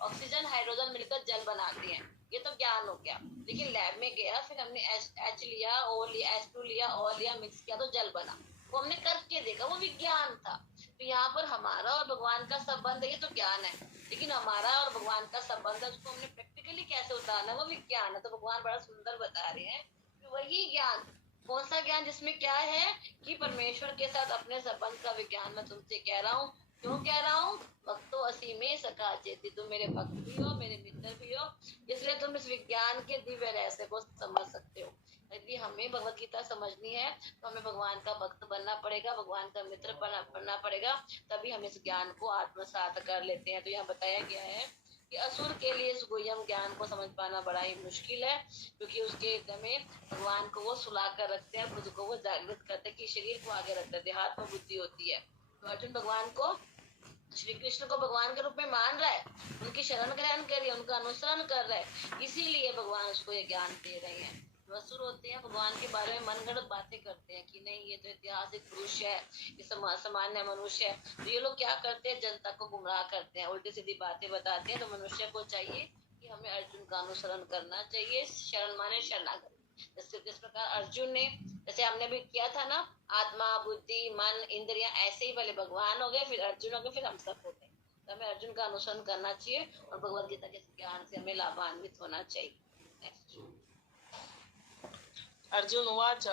ऑक्सीजन हाइड्रोजन मिलकर जल बनाते हैं, ये तो ज्ञान हो गया। लेकिन लैब में गया, फिर हमने एच लिया, ओ लिया, H2 लिया, और लिया, मिक्स किया तो जल बना, वो हमने करके देखा, वो विज्ञान था। तो यहाँ पर हमारा और भगवान का संबंध है, ये तो ज्ञान है, लेकिन हमारा और भगवान का संबंध है उसको हमने प्रैक्टिकली कैसे उतारना, वो विज्ञान है। तो भगवान बड़ा सुंदर बता रहे हैं कि वही ज्ञान, कौन सा ज्ञान, जिसमें क्या है कि परमेश्वर के साथ अपने संबंध का विज्ञान मैं तुमसे कह रहा हूँ। क्यों कह रहा हूँ, भक्तो असी में सखा चेती, तुम मेरे भक्त भी हो, मेरे मित्र भी हो, इसलिए तुम इस विज्ञान के दिव्य रहस्य को समझ सकते हो। यदि हमें भगवत गीता समझनी है तो हमें भगवान का भक्त बनना पड़ेगा, भगवान का मित्र बनना पड़ेगा, तभी हम इस ज्ञान को आत्मसात कर लेते हैं। तो यहाँ बताया गया है कि असुर के लिए इस गुह्यम ज्ञान को समझ पाना बड़ा ही मुश्किल है, क्योंकि उसके में भगवान को वो सुला कर रखते हैं, खुद को वो जागृत करते हैं कि शरीर को आगे रखते हैं, देहात में बुद्धि होती है। तो अर्जुन भगवान को, श्री कृष्ण को भगवान के रूप में मान रहा है, उनकी शरण ग्रहण कर रही है, उनका अनुसरण कर रहा है, इसीलिए भगवान उसको ये ज्ञान दे रहे हैं। असुर होते हैं भगवान के बारे में मनगढ़ंत बातें करते हैं कि नहीं ये तो ऐतिहासिक पुरुष है, ये सामान्य मनुष्य है। तो ये लोग क्या करते हैं, जनता को गुमराह करते हैं, उल्टी सीधी बातें बताते हैं। तो मनुष्य को चाहिए कि हमें अर्जुन का अनुसरण करना चाहिए, शरण माने शरणागत। जिस प्रकार अर्जुन ने, जैसे हमने भी किया था ना, आत्मा बुद्धि मन इंद्रियां, ऐसे ही पहले भगवान हो गए, फिर अर्जुन हो गए, फिर हम सब हो गए। तो हमें अर्जुन का अनुसरण करना चाहिए और भगवत गीता के ज्ञान से हमें लाभान्वित होना चाहिए। नेक्स्ट अर्जुन उवाच,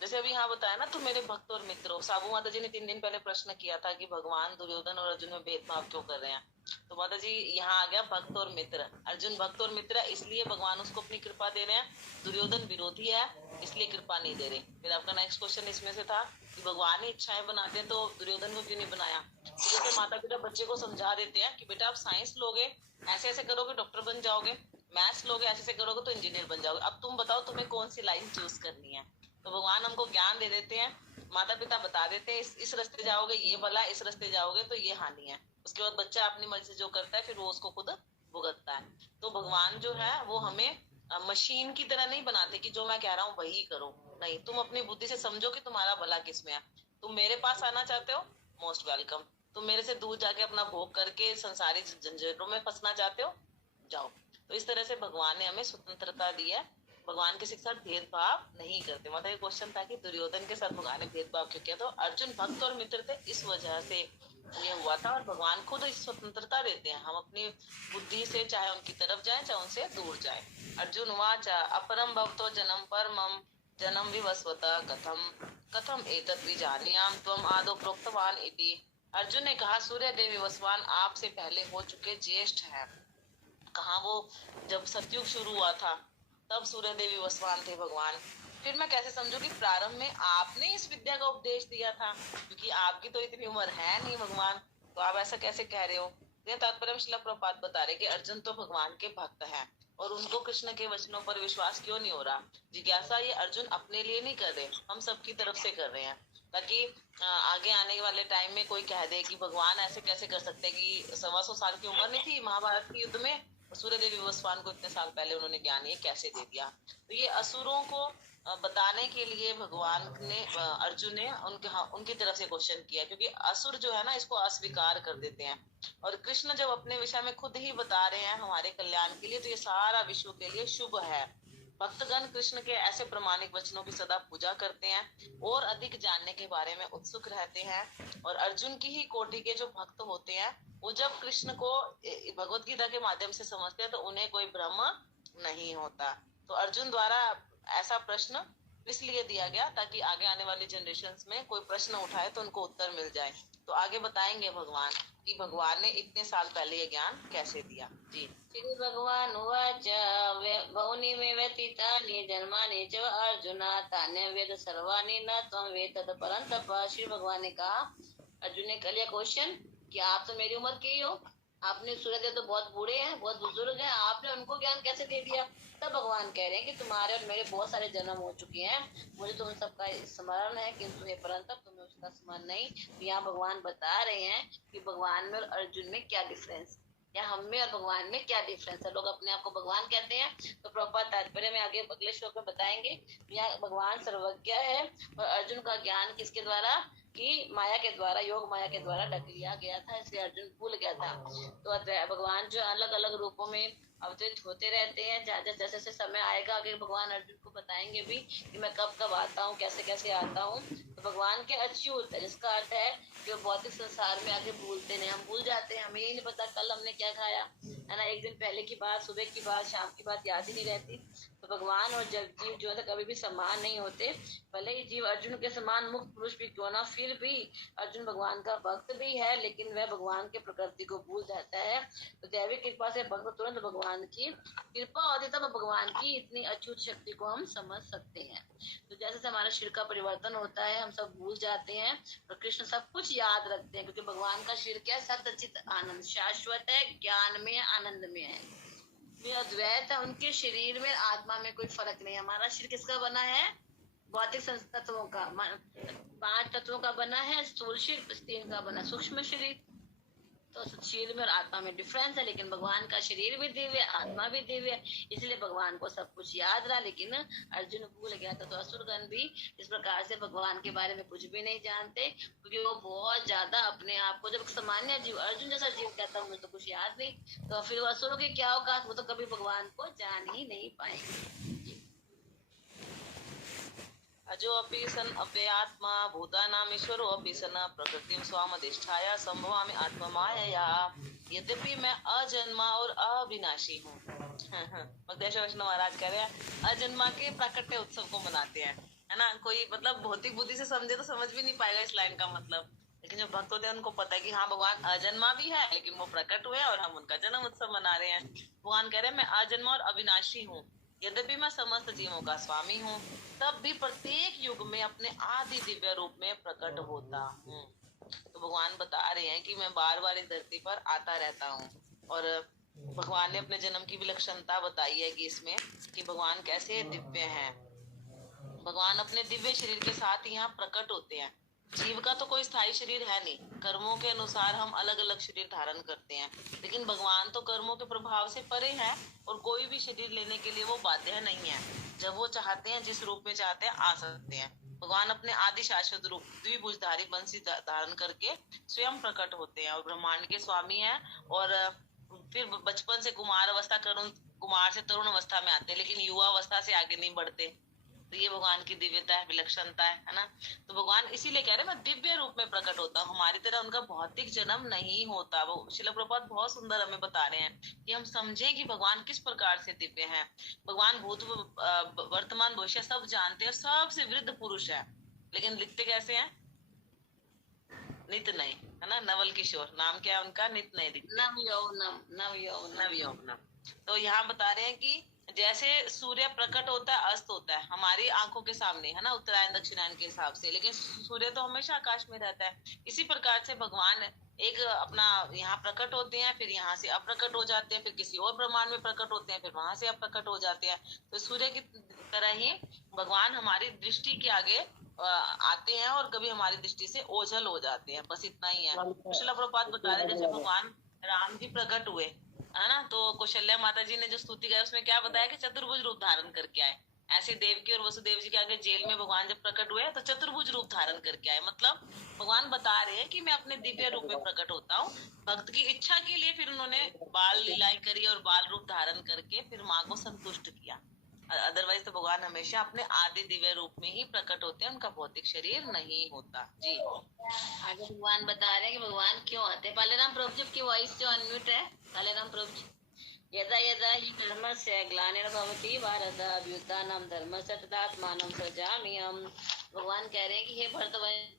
जैसे अभी यहाँ बताया ना, तुम मेरे भक्त और मित्रों। साबू माता जी ने 3 दिन पहले प्रश्न किया था कि भगवान दुर्योधन और अर्जुन में भेदभाव क्यों कर रहे हैं। तो माता जी यहाँ आ गया भक्त और मित्र। अर्जुन भक्त और मित्र है, इसलिए भगवान उसको अपनी कृपा दे रहे हैं। दुर्योधन विरोधी है, इसलिए कृपा नहीं दे रहे। फिर आपका नेक्स्ट क्वेश्चन इसमें से था कि भगवान ही इच्छाएं बनाते हैं, तो दुर्योधन को क्यों नहीं बनाया। तो जैसे माता पिता बच्चे को समझा देते हैं कि बेटा आप साइंस लोगे, ऐसे ऐसे करोगे डॉक्टर बन जाओगे, मैथ्स लोगे ऐसे ऐसे करोगे तो इंजीनियर बन जाओगे, अब तुम बताओ तुम्हें कौन सी लाइन चूज करनी है। तो भगवान हमको ज्ञान दे देते हैं, माता पिता बता देते हैं इस रास्ते जाओगे ये भला, इस रास्ते जाओगे तो ये हानि है। उसके बाद बच्चा अपनी मर्जी से जो करता है फिर वो उसको खुद भुगतता है। तो भगवान जो है वो हमें मशीन की तरह नहीं बनाते कि जो मैं कह रहा हूँ वही करो। नहीं, तुम अपनी बुद्धि से समझो कि तुम्हारा भला किसमें है। तुम मेरे पास आना चाहते हो, मोस्ट वेलकम। तुम मेरे से दूर जाके अपना भोग करके संसारी झंझटों में फंसना चाहते हो, जाओ। तो इस तरह से भगवान ने हमें स्वतंत्रता दी है। भगवान किसी के साथ भेदभाव नहीं करते। मतलब ये क्वेश्चन था कि दुर्योधन के साथ भगवान ने भेदभाव क्यों किया। तो अर्जुन भक्त और मित्र थे, इस वजह से ये हुआ था। और भगवान खुद इस स्वतंत्रता देते हैं, हम अपनी बुद्धि से चाहे उनकी तरफ जाए चाहे उनसे दूर जाए। अर्जुन वाच, अपरम भवतो जन्म परमम जन्म विवस्वत कथम कथम एतत् विजानीयाम त्वम आदौ प्रोक्तवान इति। अर्जुन ने कहा, सूर्य देव विवस्वान आपसे पहले हो चुके ज्येष्ठ है। कहा वो जब सतयुग शुरू हुआ था तब सूर्य देवी वसवान थे भगवान। फिर मैं कैसे समझू कि प्रारंभ में आपने इस विद्या का उपदेश दिया था, क्योंकि आपकी तो इतनी उम्र है नहीं भगवान, तो आप ऐसा कैसे कह रहे हो। यह तात्पर्य श्रील प्रभुपाद बता रहे कि अर्जुन तो भगवान के भक्त हैं और उनको कृष्ण के वचनों पर विश्वास क्यों नहीं हो रहा। जिज्ञासा ये अर्जुन अपने लिए नहीं कर रहे, हम सबकी तरफ से कर रहे हैं, ताकि आगे आने वाले टाइम में कोई कह दे कि भगवान ऐसे कैसे कर सकते हैं कि 125 साल की उम्र नहीं थी महाभारत के युद्ध में, सूर्य देवी विवस्वान को इतने साल पहले उन्होंने ज्ञान ये कैसे दे दिया। तो ये असुरों को बताने के लिए भगवान ने अर्जुन ने उनकी तरफ से क्वेश्चन किया, क्योंकि असुर जो है ना इसको अस्वीकार कर देते हैं। और कृष्ण जब अपने विषय में खुद ही बता रहे हैं हमारे कल्याण के लिए, तो ये सारा विश्व के लिए शुभ है। भक्तगण कृष्ण के ऐसे प्रमाणिक वचनों की सदा पूजा करते हैं और अधिक जानने के बारे में उत्सुक रहते हैं। और अर्जुन की ही कोटि के जो भक्त होते हैं वो जब कृष्ण को भगवत गीता के माध्यम से समझते हैं तो उन्हें कोई भ्रम नहीं होता। तो अर्जुन द्वारा ऐसा प्रश्न इसलिए दिया गया ताकि आगे आने वाली जनरेशन्स में कोई प्रश्न उठाए तो उनको उत्तर मिल जाए। तो आगे बताएंगे भगवान कि भगवान ने इतने साल पहले ये ज्ञान कैसे दिया। जी श्री भगवान उवाच, बहुनि मे व्यतीतानि जन्मानि च अर्जुन तान्य वेद सर्वाणि न त्वं वेद तत् परन्तप। श्री भगवान ने कहा, अर्जुन ने कर लिया क्वेश्चन कि आप तो मेरी उम्र के ही हो, आपने सूर्यदेव तो बहुत बूढ़े हैं, बहुत बुजुर्ग हैं, आपने उनको ज्ञान कैसे दे दिया। तब भगवान कह रहे हैं कि तुम्हारे और मेरे बहुत सारे जन्म हो चुके हैं, मुझे तुम सबका स्मरण है, किंतु हे परंतप तुम्हें उसका स्मरण नहीं। तो यहाँ भगवान बता रहे हैं कि भगवान में और अर्जुन में क्या डिफरेंस, या हम में और भगवान में क्या डिफरेंस है। लोग अपने आप को भगवान कहते हैं, तो प्रभुपाद तात्पर्य में आगे अगले श्लोक में बताएंगे। यहाँ भगवान सर्वज्ञ है और अर्जुन का ज्ञान किसके द्वारा, कि माया के द्वारा, योग माया के द्वारा ढक लिया गया था, इसलिए अर्जुन भूल गया था। तो भगवान जो अलग अलग रूपों में अवतरित होते रहते हैं, जैसे जैसे समय आएगा आगे भगवान अर्जुन को बताएंगे भी कि मैं कब कब आता हूँ, कैसे कैसे आता हूँ। तो भगवान के अच्युत है, जिसका अर्थ है कि वो भौतिक संसार में आगे भूलते नहीं। हम भूल जाते हैं, हमें यही नहीं पता कल हमने क्या खाया है ना, एक दिन पहले की बात, सुबह की बात, शाम की बात याद ही नहीं रहती। तो भगवान और जब जीव जो है कभी भी समान नहीं होते। भले ही जीव अर्जुन के समान मुक्त पुरुष भी क्यों ना, फिर भी अर्जुन भगवान का भक्त भी है, लेकिन वह भगवान के प्रकृति को भूल जाता है। तो दैविक कृपा से भक्त तुरंत भगवान की कृपा होती तब भगवान की इतनी अछूत शक्ति को हम समझ सकते हैं। तो जैसे हमारा शरीर का परिवर्तन होता है, हम सब भूल जाते हैं और कृष्ण सब कुछ याद रखते हैं, क्योंकि भगवान का शरीर क्या है, सतचित आनंद, शाश्वत है, ज्ञान में, आनंद में है, अद्वैत है। उनके शरीर में आत्मा में कोई फर्क नहीं। हमारा शरीर किसका बना है, भौतिक तत्वों का, 5 तत्वों का बना है, स्थूल शरीर, 3 का बना सूक्ष्म शरीर। तो शरीर में और आत्मा में डिफरेंस है, लेकिन भगवान का शरीर भी दिव्य, आत्मा भी दिव्य, इसलिए भगवान को सब कुछ याद रहा, लेकिन अर्जुन भूल गया था। तो असुरगण भी इस प्रकार से भगवान के बारे में कुछ भी नहीं जानते, क्योंकि वो बहुत ज्यादा अपने आप को, जब सामान्य जीव अर्जुन जैसा जीव कहता है मुझे तो कुछ याद नहीं, तो फिर वो असुरों के क्या होगा, वो तो कभी भगवान को जान ही नहीं पाएंगे। अजो अपि सन अव्ययात्मा भूतानाम ईश्वरो अपि सन प्रकृतिं स्वामधिष्ठाय संभवामि आत्ममायया। यद्यपि मैं अजन्मा और अविनाशी हूँ, मुक्तेश्वर वैष्णव महाराज कह रहे हैं अजन्मा के प्राकट्य उत्सव को मनाते हैं, है ना। कोई मतलब भौतिक बुद्धि से समझे तो समझ भी नहीं पाएगा इस लाइन का मतलब, लेकिन जो भक्त होते हैं उनको पता है कि हाँ भगवान अजन्मा भी है, लेकिन वो प्रकट हुए और हम उनका जन्म उत्सव मना रहे हैं। भगवान कह रहे हैं मैं अजन्मा और अविनाशी हूँ, यद्यपि मैं समस्त जीवों का स्वामी हूँ, तब भी प्रत्येक युग में अपने आदि दिव्य रूप में प्रकट होता हूँ। तो भगवान बता रहे हैं कि मैं बार बार इस धरती पर आता रहता हूँ। और भगवान ने अपने जन्म की विलक्षणता बताई है कि इसमें कि भगवान कैसे दिव्य हैं। भगवान अपने दिव्य शरीर के साथ यहाँ प्रकट होते हैं। जीव का तो कोई स्थायी शरीर है नहीं, कर्मों के अनुसार हम अलग अलग शरीर धारण करते हैं, लेकिन भगवान तो कर्मों के प्रभाव से परे हैं और कोई भी शरीर लेने के लिए वो बाध्य नहीं है। जब वो चाहते हैं, जिस रूप में चाहते हैं आ सकते हैं। भगवान अपने आदि शाश्वत रूप द्विभुजधारी बंसी धारण करके स्वयं प्रकट होते हैं और ब्रह्मांड के स्वामी हैं। और फिर बचपन से कुमार अवस्था, कुमार से तरुण अवस्था में आते हैं, लेकिन युवा अवस्था से आगे नहीं बढ़ते। तो ये भगवान की दिव्यता है, विलक्षणता है ना। तो भगवान इसीलिए कह रहे हैं मैं दिव्य रूप में प्रकट होता हूँ, हमारी तरह उनका भौतिक जन्म नहीं होता। वो श्रील प्रभुपाद बहुत सुंदर हमें बता रहे हैं कि हम समझें कि भगवान किस प्रकार से दिव्य हैं। भगवान भूत वर्तमान भविष्य सब जानते हैं, सबसे वृद्ध पुरुष है, लेकिन लिखते कैसे हैं? नित नए, है ना। नवल किशोर नाम क्या है उनका? नित नए दिखते, नव यौवनम, नव यौवनम, नव यौवनम। तो यहाँ बता रहे हैं कि जैसे सूर्य प्रकट होता है, अस्त होता है हमारी आंखों के सामने, है ना, उत्तरायण दक्षिणायन के हिसाब से, लेकिन सूर्य तो हमेशा आकाश में रहता है। इसी प्रकार से भगवान एक अपना यहाँ प्रकट होते हैं, फिर यहाँ से अप्रकट हो जाते हैं, फिर किसी और ब्रह्मांड में प्रकट होते हैं, फिर वहां से अप्रकट हो जाते हैं। तो सूर्य की तरह ही भगवान हमारी दृष्टि के आगे आते हैं और कभी हमारी दृष्टि से ओझल हो जाते हैं। बस इतना ही है। श्रील प्रभुपाद बता रहे हैं जैसे भगवान राम जी प्रकट हुए, है ना, तो कौशल्या माता जी ने जो स्तुति गाई उसमें क्या बताया कि चतुर्भुज रूप धारण करके आए। ऐसे देवकी और वसुदेव जी के आगे जेल में भगवान जब प्रकट हुए तो चतुर्भुज रूप धारण करके आए। मतलब भगवान बता रहे हैं कि मैं अपने दिव्य रूप में प्रकट होता हूँ। भक्त की इच्छा के लिए फिर उन्होंने बाल लीलाएं करी और बाल रूप धारण करके फिर माँ को संतुष्ट किया। अदरवाइज तो भगवान हमेशा अपने आदि दिव्य रूप में ही प्रकट होते हैं, उनका भौतिक शरीर नहीं होता। जी आगे भगवान बता रहे हैं कि भगवान क्यों आते हैं। पालेराम प्रभु जी की वॉइस जो अनम्यूट है, पालेराम प्रभु जी। यदा यदा हि धर्मस्य ग्लानिर्भवति भारत अभ्युत्थानं धर्मस्य तदात्मानं सृजाम्यहम्। भगवान कह रहे हैं कि हे भरतवंशी,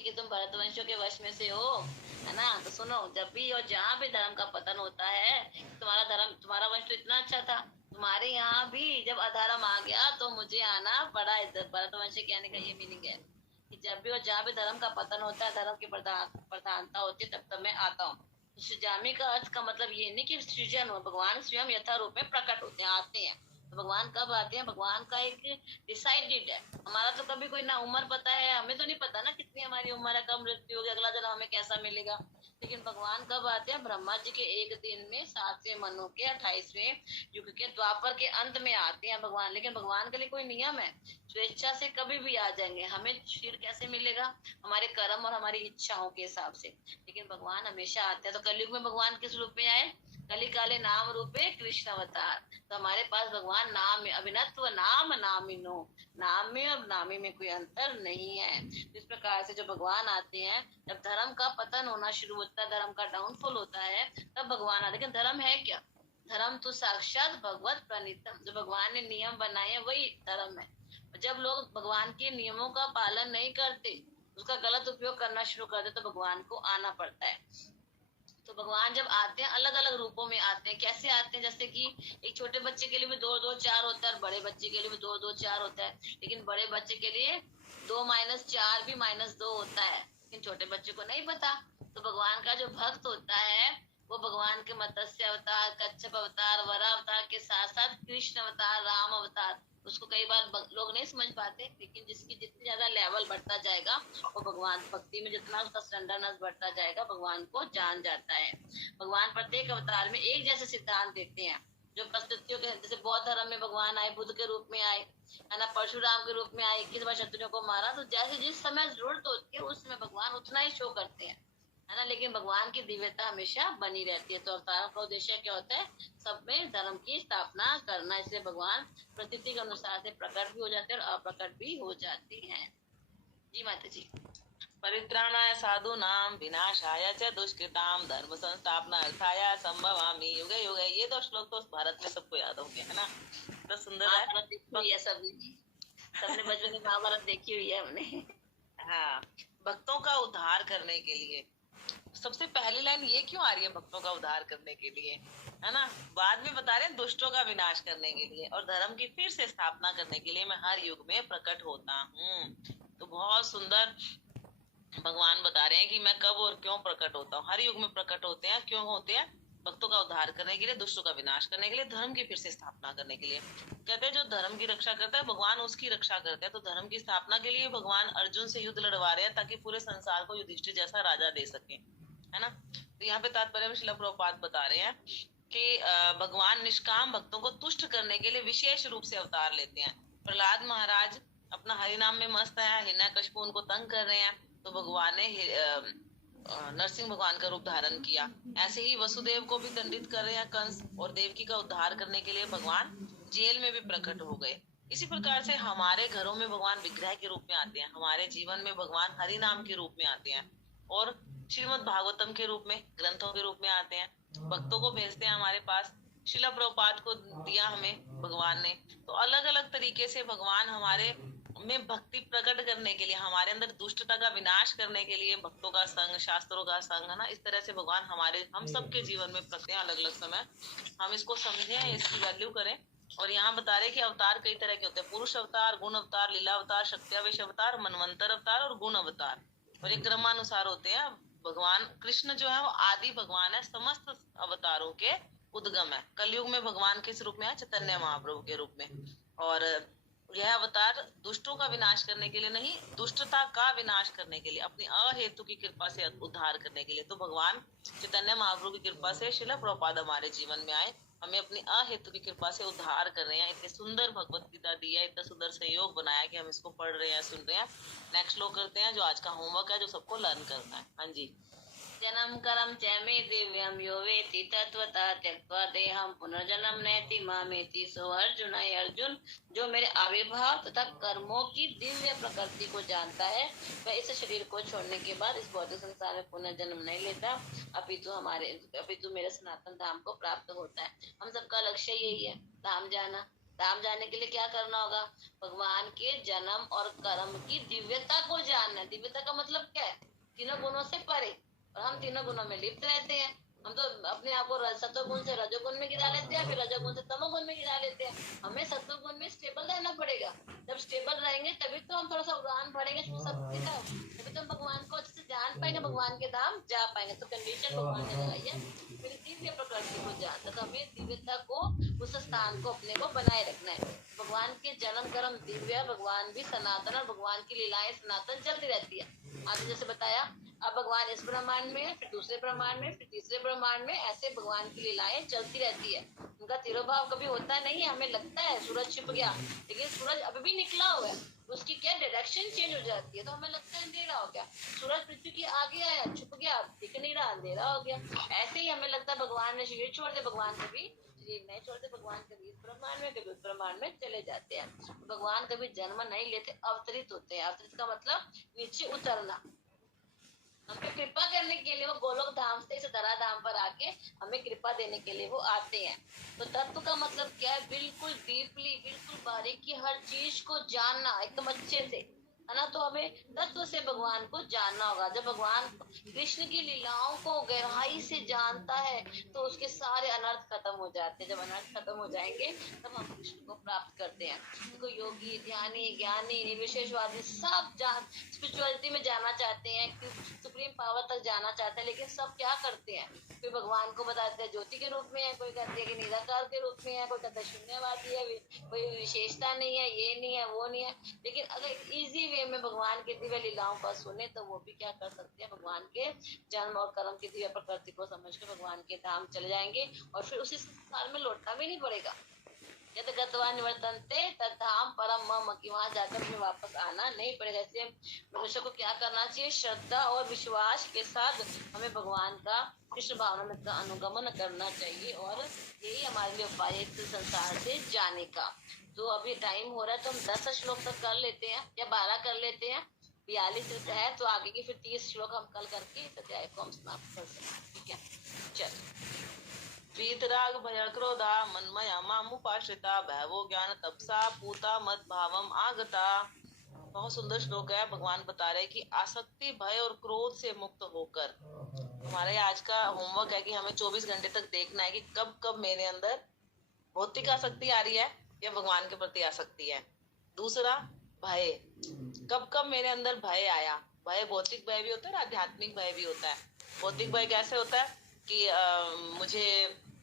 कि तुम भरतवंशियों के वश में से हो, है ना। तो सुनो, जब भी और जहाँ भी धर्म का पतन होता है, तुम्हारा धर्म, तुम्हारा वंश तो इतना अच्छा था, तुम्हारे यहाँ भी जब अधर्म आ गया तो मुझे आना पड़ा। भरतवंशी कहने का ये मीनिंग है कि जब भी और जहाँ भी धर्म का पतन होता है, धर्म की प्रधानता होती है, तब मैं आता हूँ। सृजामी का अर्थ का मतलब ये नहीं कि सृजन हो, भगवान स्वयं यथा रूप में प्रकट होते हैं, आते हैं। तो भगवान कब आते हैं? भगवान का एक डिसाइडेड है। हमारा तो कभी कोई ना उम्र पता है, हमें तो नहीं पता ना कितनी हमारी उम्र है, कब मृत्यु होगी, अगला जन्म हमें कैसा मिलेगा। लेकिन भगवान कब आते हैं? ब्रह्मा जी के एक दिन में 7वें मनु के 28वें युग के द्वापर के अंत में आते हैं भगवान। लेकिन भगवान के लिए कोई नियम है? स्वेच्छा से कभी भी आ जाएंगे। हमें शरीर कैसे मिलेगा? हमारे कर्म और हमारी इच्छाओं के हिसाब से। लेकिन भगवान हमेशा आते हैं। तो कलयुग में भगवान किस रूप में आए? कली काले नाम रूपे कृष्ण अवतार। तो हमारे पास भगवान नाम में अभिनत्व, नाम नामिनो, नाम में और नामी में कोई अंतर नहीं है। इस प्रकार से जो भगवान आते हैं, जब धर्म का पतन होना शुरू होता है, धर्म का डाउनफॉल होता है, तब भगवान आते हैं। लेकिन धर्म है क्या? धर्म तो साक्षात भगवत प्रणीतम, जो भगवान ने नियम बनाए हैं वही धर्म है। जब लोग भगवान के नियमों का पालन नहीं करते, उसका गलत उपयोग करना शुरू कर दे, तो भगवान को आना पड़ता है। तो भगवान जब आते हैं, अलग अलग रूपों में आते हैं। कैसे आते हैं? जैसे कि एक छोटे बच्चे के लिए भी 2 2 4 होता है, और बड़े बच्चे के लिए भी 2 2 4 होता है। लेकिन बड़े बच्चे के लिए 2 - 4 भी -2 होता है, लेकिन छोटे बच्चे को नहीं पता। तो भगवान का जो भक्त होता है, वो भगवान के मत्स्य अवतार, कच्छप अवतार, वरा अवतार के साथ साथ कृष्ण अवतार, राम अवतार, उसको कई बार लोग नहीं समझ पाते। लेकिन जिसकी जितनी ज्यादा लेवल बढ़ता जाएगा, वो भगवान भक्ति में जितना उसका सरेंडरनेस बढ़ता जाएगा, भगवान को जान जाता है। भगवान प्रत्येक अवतार में एक जैसे सिद्धांत देते हैं। जो परिस्थितियों के, जैसे बौद्ध धर्म में भगवान आए, बुद्ध के रूप में आए, है ना, परशुराम के रूप में आए, 21 बार शत्रुओं को मारा। तो जैसे जिस समय जरूरत होती है, उस समय भगवान उतना ही शो करते हैं, है ना। लेकिन भगवान की दिव्यता हमेशा बनी रहती है। तो अवतारों का उद्देश्य क्या होता है? सब में धर्म की स्थापना करना। इसलिए भगवान प्रतीति के अनुसार से प्रकट भी हो जाते हैं और अप्रकट भी हो जाते हैं। जी माता जी। परित्राणाय साधूनां विनाशाय च दुष्कृतां धर्म संस्थापनार्थाय संभवामि युगे युगे। ये दो श्लोक तो भारत में सबको याद होंगे, है ना। तो सुंदर है। महाभारत देखी हुई है सभी, सबने बचपन में महाभारत देखी हुई है हमने। हाँ, भक्तों का उद्धार करने के लिए सबसे पहली लाइन ये क्यों आ रही है, भक्तों का उद्धार करने के लिए, है ना। बाद में बता रहे हैं दुष्टों का विनाश करने के लिए और धर्म की फिर से स्थापना करने के लिए मैं हर युग में प्रकट होता हूँ। तो बहुत सुंदर भगवान बता रहे हैं कि मैं कब और क्यों प्रकट होता हूँ। हर युग में प्रकट होते हैं, क्यों होते हैं? भक्तों का उद्धार करने के लिए, दुष्टों का विनाश करने के लिए, धर्म की फिर से स्थापना करने के लिए। कहते हैं जो धर्म की रक्षा करता है भगवान उसकी रक्षा करते हैं। तो धर्म की स्थापना के लिए भगवान अर्जुन से युद्ध लड़वा रहे हैं ताकि पूरे संसार को युधिष्ठिर जैसा राजा दे सके, है ना। तो यहाँ पे तात्पर्य में श्रील प्रभुपाद बता रहे हैं कि भगवान निष्काम भक्तों को तुष्ट करने के लिए विशेष रूप से अवतार लेते हैं। प्रहलाद महाराज अपना हरि नाम में मस्त है, हिरण्यकशिपु उनको तंग कर रहे हैं, तो भगवान ने नरसिंह भगवान का रूप धारण किया। ऐसे ही वसुदेव को भी दंडित कर रहे हैं कंस, और देवकी का उद्धार करने के लिए भगवान जेल में भी प्रकट हो गए। इसी प्रकार से हमारे घरों में भगवान विग्रह के रूप में आते हैं, हमारे जीवन में भगवान हरि नाम के रूप में आते हैं, और श्रीमद् भागवतम के रूप में, ग्रंथों के रूप में आते हैं। भक्तों को भेजते हैं हमारे पास। श्रील प्रभुपाद को दिया हमें भगवान ने। तो अलग अलग तरीके से भगवान हमारे में भक्ति प्रकट करने के लिए, हमारे अंदर दुष्टता का विनाश करने के लिए भक्तों का संग, शास्त्रों का संग, है ना। इस तरह से भगवान हमारे, हम सबके जीवन में प्रकट हैं अलग अलग समय। हम इसको समझें, इसकी वैल्यू करें। और यहाँ बता रहे कि अवतार कई तरह के होते हैं, पुरुष अवतार, गुण अवतार, लीला अवतार, शक्त्यावेश अवतार, मनवंतर अवतार और गुण अवतार, और एक क्रमानुसार होते हैं। भगवान कृष्ण जो है वो आदि भगवान है, समस्त अवतारों के उद्गम है। कलयुग में भगवान किस रूप में है? चैतन्य महाप्रभु के रूप में। और यह अवतार दुष्टों का विनाश करने के लिए नहीं, दुष्टता का विनाश करने के लिए, अपनी अहेतु की कृपा से उद्धार करने के लिए। तो भगवान चैतन्य महाप्रभु की कृपा से श्रील प्रभुपाद हमारे जीवन में आए, हमें अपनी अहेतु की कृपा से उद्धार कर रहे हैं। इतनी सुंदर भगवत गीता दी है, इतना सुंदर सहयोग बनाया कि हम इसको पढ़ रहे हैं, सुन रहे हैं। नेक्स्ट श्लोक करते हैं, जो आज का होमवर्क है, जो सबको लर्न करना है। हाँ जी। जन्म कर्म च मे दिव्यम यो वेति तत्वतः त्यक्त्वा देहम पुनर्जन्म नैति मामेति। सो अर्जुन है अर्जुन, जो मेरे आविर्भाव तथा कर्मों की दिव्य प्रकृति को जानता है, वह इस शरीर को छोड़ने के बाद इस भौतिक संसार में पुनर्जन्म नहीं लेता, अपितु मेरे सनातन धाम को प्राप्त होता है। हम सबका लक्ष्य यही है, धाम जाना। धाम जाने के लिए क्या करना होगा? भगवान के जन्म और कर्म की दिव्यता को जानना। दिव्यता का मतलब क्या है? तीनों गुणों से परे, और हम तीनों गुणों में लिप्त रहते हैं। हम तो अपने आप को सत्वगुण से रजोगुण में गिरा लेते हैं, फिर रजोगुण से तमोगुण में गिरा लेते हैं। हमें सत्वगुण में स्टेबल रहना पड़ेगा। जब स्टेबल रहेंगे तभी तो हम थोड़ा सा उड़ान भरेंगे, सब दिखा, तभी तो हम भगवान को अच्छे से जान पाएंगे, भगवान के धाम जा पाएंगे। तो कंडीशन भगवान ने लगाई है, फिर दिव्य प्रकृति को जानता, तो हमें दिव्यता को, उस स्थान को अपने को बनाए रखना है। भगवान के जन्म कर्म दिव्य, भगवान भी सनातन, और भगवान की लीलाएं सनातन चलती रहती है। आज जैसे बताया, अब भगवान इस ब्रह्मांड में है, फिर दूसरे ब्रह्मांड में, फिर तीसरे ब्रह्मांड में, ऐसे भगवान की लीलाएं चलती रहती है। उनका तिरोभाव कभी होता नहीं है। हमें लगता है सूरज छिप गया, लेकिन सूरज अभी भी निकला हुआ है, उसकी क्या डायरेक्शन चेंज हो जाती है, तो हमें लगता है अंधेरा हो गया। सूरज पृथ्वी के आगे आया, छुप गया, दिख नहीं रहा, अंधेरा हो गया। ऐसे ही हमें लगता है भगवान ने शरीर छोड़ दे, भगवान कभी शरीर नहीं छोड़ते। भगवान कभी इस ब्रह्मांड में, कभी उस ब्रह्मांड में चले जाते हैं। भगवान कभी जन्म नहीं लेते, अवतरित होते हैं। अवतरित का मतलब नीचे उतरना। हमें कृपा करने के लिए वो गोलोक धाम से इस धरा धाम पर आके हमें कृपा देने के लिए वो आते हैं। तो तत्व का मतलब क्या है? बिल्कुल डीपली, बिल्कुल बारीकी, हर चीज को जानना एकदम अच्छे से, है ना। तो हमें तत्व से भगवान को जानना होगा। जब भगवान कृष्ण की लीलाओं को गहराई से जानता है तो उसके सारे अनर्थ खत्म हो जाते हैं। जब अनर्थ खत्म हो जाएंगे तब हम कृष्ण को प्राप्त करते हैं। देखो, योगी, ध्यानी, ज्ञानी, निर्विशेषवादी सब स्पिरिचुअलिटी में जाना चाहते हैं, सुप्रीम पावर तक जाना चाहते हैं, लेकिन सब क्या करते हैं? कोई भगवान को बताते हैं ज्योति के रूप में है, कोई कहते हैं कि निराकार के रूप में है, कोई कहता है शून्यवादी है, कोई विशेषता नहीं है, ये नहीं है, वो नहीं है। लेकिन अगर इजी वे में भगवान के दिव्य लीलाओं का सुने तो वो भी क्या कर सकते हैं? भगवान के जन्म और कर्म की दिव्य प्रकृति को समझ कर भगवान के धाम चले जाएंगे, और फिर उसी संसार में लौटना भी नहीं पड़ेगा। यद गत्वा निवर्तन्ते तद्धाम परम मम, कि वहां जाकर हमें वापस आना नहीं पड़ेगा। इसलिए मनुष्य को क्या करना चाहिए? श्रद्धा और विश्वास के साथ हमें भगवान का, कृष्ण भावना में का अनुगमन करना चाहिए, और यही हमारे लिए उपाय है इस संसार से जाने का। तो अभी टाइम हो रहा है, तो हम 10 श्लोक तक कर लेते हैं या 12 कर लेते हैं, 42 है, तो आगे की फिर 30 श्लोक हम कल करके इस अध्याय को हम समाप्त कर सकते। ठीक है, चल। वीतराग भय क्रोधा मन्मया मामुपाश्रिता भैवो ज्ञान तपसा पूता मद भावम आगता। बहुत सुंदर श्लोक है। भगवान बता रहे हैं कि आसक्ति भय और क्रोध से मुक्त होकर, हमारा आज का होमवर्क है कि हमें 24 घंटे तक देखना है कि कब कब मेरे अंदर भौतिक आसक्ति आ रही है या भगवान के प्रति आसक्ति है। दूसरा भय, कब कब मेरे अंदर भय आया। भय भौतिक भय भी होता है, आध्यात्मिक भय भी होता है। भौतिक भय कैसे होता है कि मुझे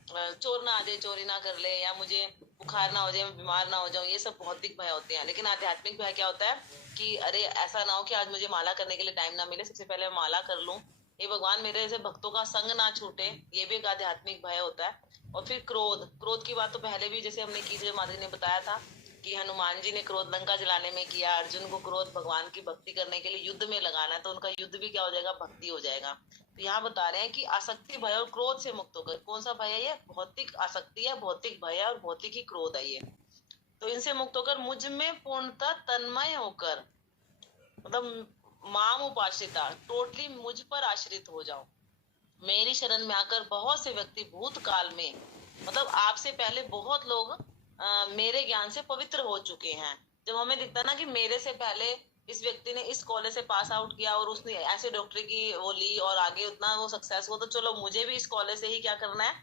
चोर ना आ जाए, चोरी ना कर ले, या मुझे बुखार ना हो जाए, मैं बीमार ना हो जाऊं, ये सब भौतिक भय होते हैं। लेकिन आध्यात्मिक भय क्या होता है कि अरे ऐसा ना हो कि आज मुझे माला करने के लिए टाइम ना मिले, सबसे पहले मैं माला कर लूं, ये भगवान मेरे ऐसे भक्तों का संग ना छूटे, ये भी एक आध्यात्मिक भय होता है। और फिर क्रोध, क्रोध की बात तो पहले भी जैसे हमने की, जैसे माधुरी ने बताया था कि हनुमान जी ने क्रोध लंका जलाने में किया, अर्जुन को क्रोध भगवान की भक्ति करने के लिए युद्ध में लगाना है, तो उनका युद्ध भी क्या हो जाएगा, भक्ति हो जाएगा। तो यहाँ बता रहे हैं कि आसक्ति भय और क्रोध से मुक्त होकर, कौन सा भय है ये, भौतिक आसक्ति है, भौतिक भय और भौतिक ही क्रोध है ये, तो इनसे मुक्त होकर मुझ में पूर्णतः तन्मय होकर, मतलब माम उपाश्रिता, टोटली मुझ पर आश्रित हो जाओ। मेरी शरण में आकर बहुत से व्यक्ति भूतकाल में, मतलब आपसे पहले बहुत लोग मेरे ज्ञान से पवित्र हो चुके हैं। जब हमें दिखता ना कि मेरे से पहले इस व्यक्ति ने इस कॉलेज से पास आउट किया और उसने ऐसे डॉक्टरी की वो ली और आगे उतना वो सक्सेस हुआ, तो चलो मुझे भी इस कॉलेज से ही क्या करना है,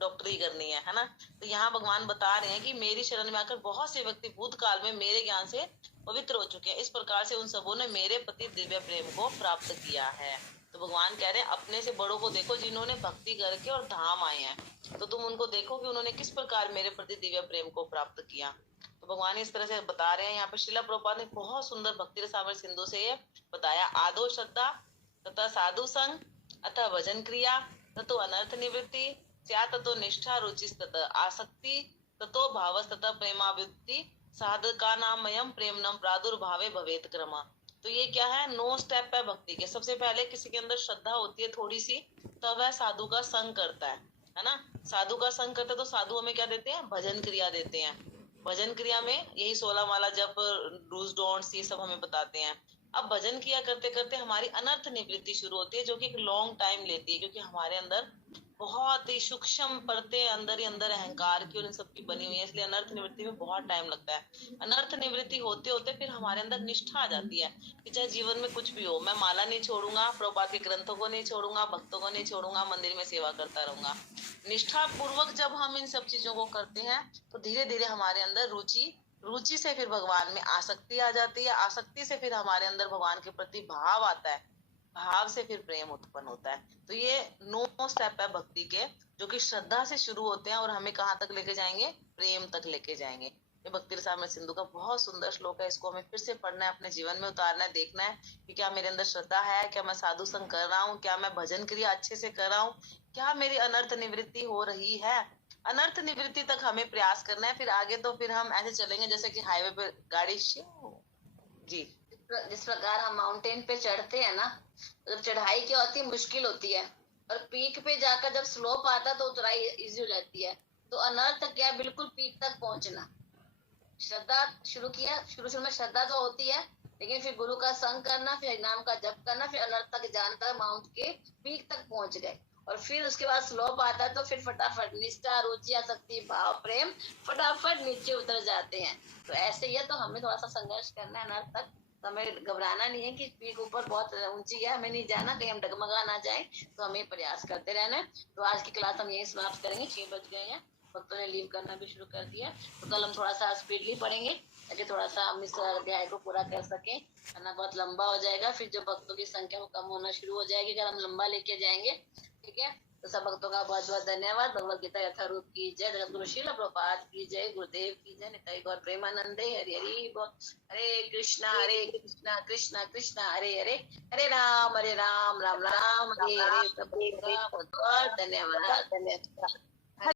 डॉक्टरी करनी है ना। तो यहाँ भगवान बता रहे हैं कि मेरी शरण में आकर बहुत से व्यक्ति भूतकाल में मेरे ज्ञान से पवित्र हो चुके हैं। इस प्रकार से उन सबों ने मेरे प्रति दिव्य प्रेम को प्राप्त किया है। तो भगवान कह रहे हैं अपने से बड़ों को देखो जिन्होंने भक्ति करके और धाम आए हैं, तो तुम उनको देखो कि उन्होंने किस प्रकार मेरे प्रति दिव्य प्रेम को प्राप्त किया। तो भगवान इस तरह से बता रहे हैं। यहाँ पे श्रीला प्रभुपाद ने बहुत सुंदर भक्ति रसामृत सिंधु से ये बताया, आदो श्रद्धा तथा साधु संग अतः भजन क्रिया ततो अनर्थ निवृत्ति स्या ततो निष्ठा रुचि तथा आसक्ति ततो भावस तथा प्रेमावृत्ति साधका नामयम प्रेमनम प्रादुर्भावे भवेत क्रम। तो ये क्या है, 9 स्टेप है भक्ति के। सबसे पहले किसी के अंदर श्रद्धा होती है थोड़ी सी, तब वह साधु का संग करता है ना। साधु का संग करता है तो साधु हमें क्या देते हैं, भजन क्रिया देते हैं। भजन क्रिया में यही 16 माला जप, डूज डोंट्स, ये सब हमें बताते हैं। अब भजन क्रिया करते करते हमारी अनर्थ निवृत्ति शुरू होती है, जो कि एक लॉन्ग टाइम लेती है, क्योंकि हमारे अंदर बहुत ही सूक्ष्म परतें अंदर ही अंदर अहंकार की और इन सब की बनी हुई है, इसलिए अनर्थ निवृत्ति में बहुत टाइम लगता है। अनर्थ निवृत्ति होते होते फिर हमारे अंदर निष्ठा आ जाती है कि चाहे जीवन में कुछ भी हो, मैं माला नहीं छोड़ूंगा, प्रभुपाद के ग्रंथों को नहीं छोड़ूंगा, भक्तों को नहीं छोड़ूंगा, मंदिर में सेवा करता रहूंगा। निष्ठा पूर्वक जब हम इन सब चीजों को करते हैं तो धीरे धीरे हमारे अंदर रुचि से फिर भगवान में आसक्ति आ जाती है, आसक्ति से फिर हमारे अंदर भगवान के प्रति भाव आता है, भाव से फिर प्रेम उत्पन्न होता है। तो ये 9 स्टेप है भक्ति के, जो कि श्रद्धा से शुरू होते हैं और हमें कहाँ तक लेके जाएंगे, प्रेम तक लेके जाएंगे। ये भक्ति रसामृत सिंधु का बहुत सुंदर श्लोक है, इसको हमें फिर से पढ़ना है, अपने जीवन में उतारना है, देखना है कि क्या मेरे अंदर श्रद्धा है, क्या मैं साधु संग कर रहा हूँ, क्या मैं भजन क्रिया अच्छे से कर रहा हूँ, क्या मेरी अनर्थ निवृत्ति हो रही है। अनर्थ निवृत्ति तक हमें प्रयास करना है, फिर आगे तो फिर हम ऐसे चलेंगे जैसे कि हाईवे पे गाड़ी जी। जिस प्रकार हम माउंटेन पे चढ़ते हैं ना, जब चढ़ाई क्या होती है, मुश्किल होती है, और पीक पे जाकर जब स्लोप आता है तो उतराई इजी हो जाती है। तो अनर्थ क्या है, बिल्कुल पीक तक पहुंचना। श्रद्धा शुरू किया, शुरू में श्रद्धा तो होती है, लेकिन फिर गुरु का संग करना, फिर नाम का जप करना, फिर अनर्थ तक जाना तक, माउंट के पीक तक पहुंच गए। और फिर उसके बाद स्लोप आता है तो फिर फटाफट निष्ठा, रुचि, आसक्ति, भाव, प्रेम फटाफट नीचे उतर जाते हैं। तो ऐसे ही है, तो हमें थोड़ा सा संघर्ष करना है अनर्थ तक। तो हमें घबराना नहीं है कि पीक ऊपर बहुत ऊंची है, हमें नहीं जाना, कहीं हम डगमगा ना जाए, तो हमें प्रयास करते रहना है। तो आज की क्लास हम यही समाप्त करेंगे, 6 बज गए हैं, भक्तों ने लीव करना भी शुरू कर दिया। तो कल हम थोड़ा सा स्पीडली पढ़ेंगे ताकि थोड़ा सा हम इस अध्याय को पूरा कर सकें, वरना बहुत लंबा हो जाएगा, फिर जो भक्तों की संख्या वो कम होना शुरू हो जाएगी अगर हम लंबा लेके जाएंगे। ठीक है, तो सब भक्तों का बहुत बहुत धन्यवाद। भगवद गीता यथारूप की जय, जगत गुरु श्रील प्रभुपाद की जय, गुरुदेव की जय, निताई गौर प्रेमानंदे, हरि हरि बोल। हरे कृष्णा कृष्णा कृष्णा हरे हरे, हरे राम राम राम हरे हरे। बहुत बहुत धन्यवाद।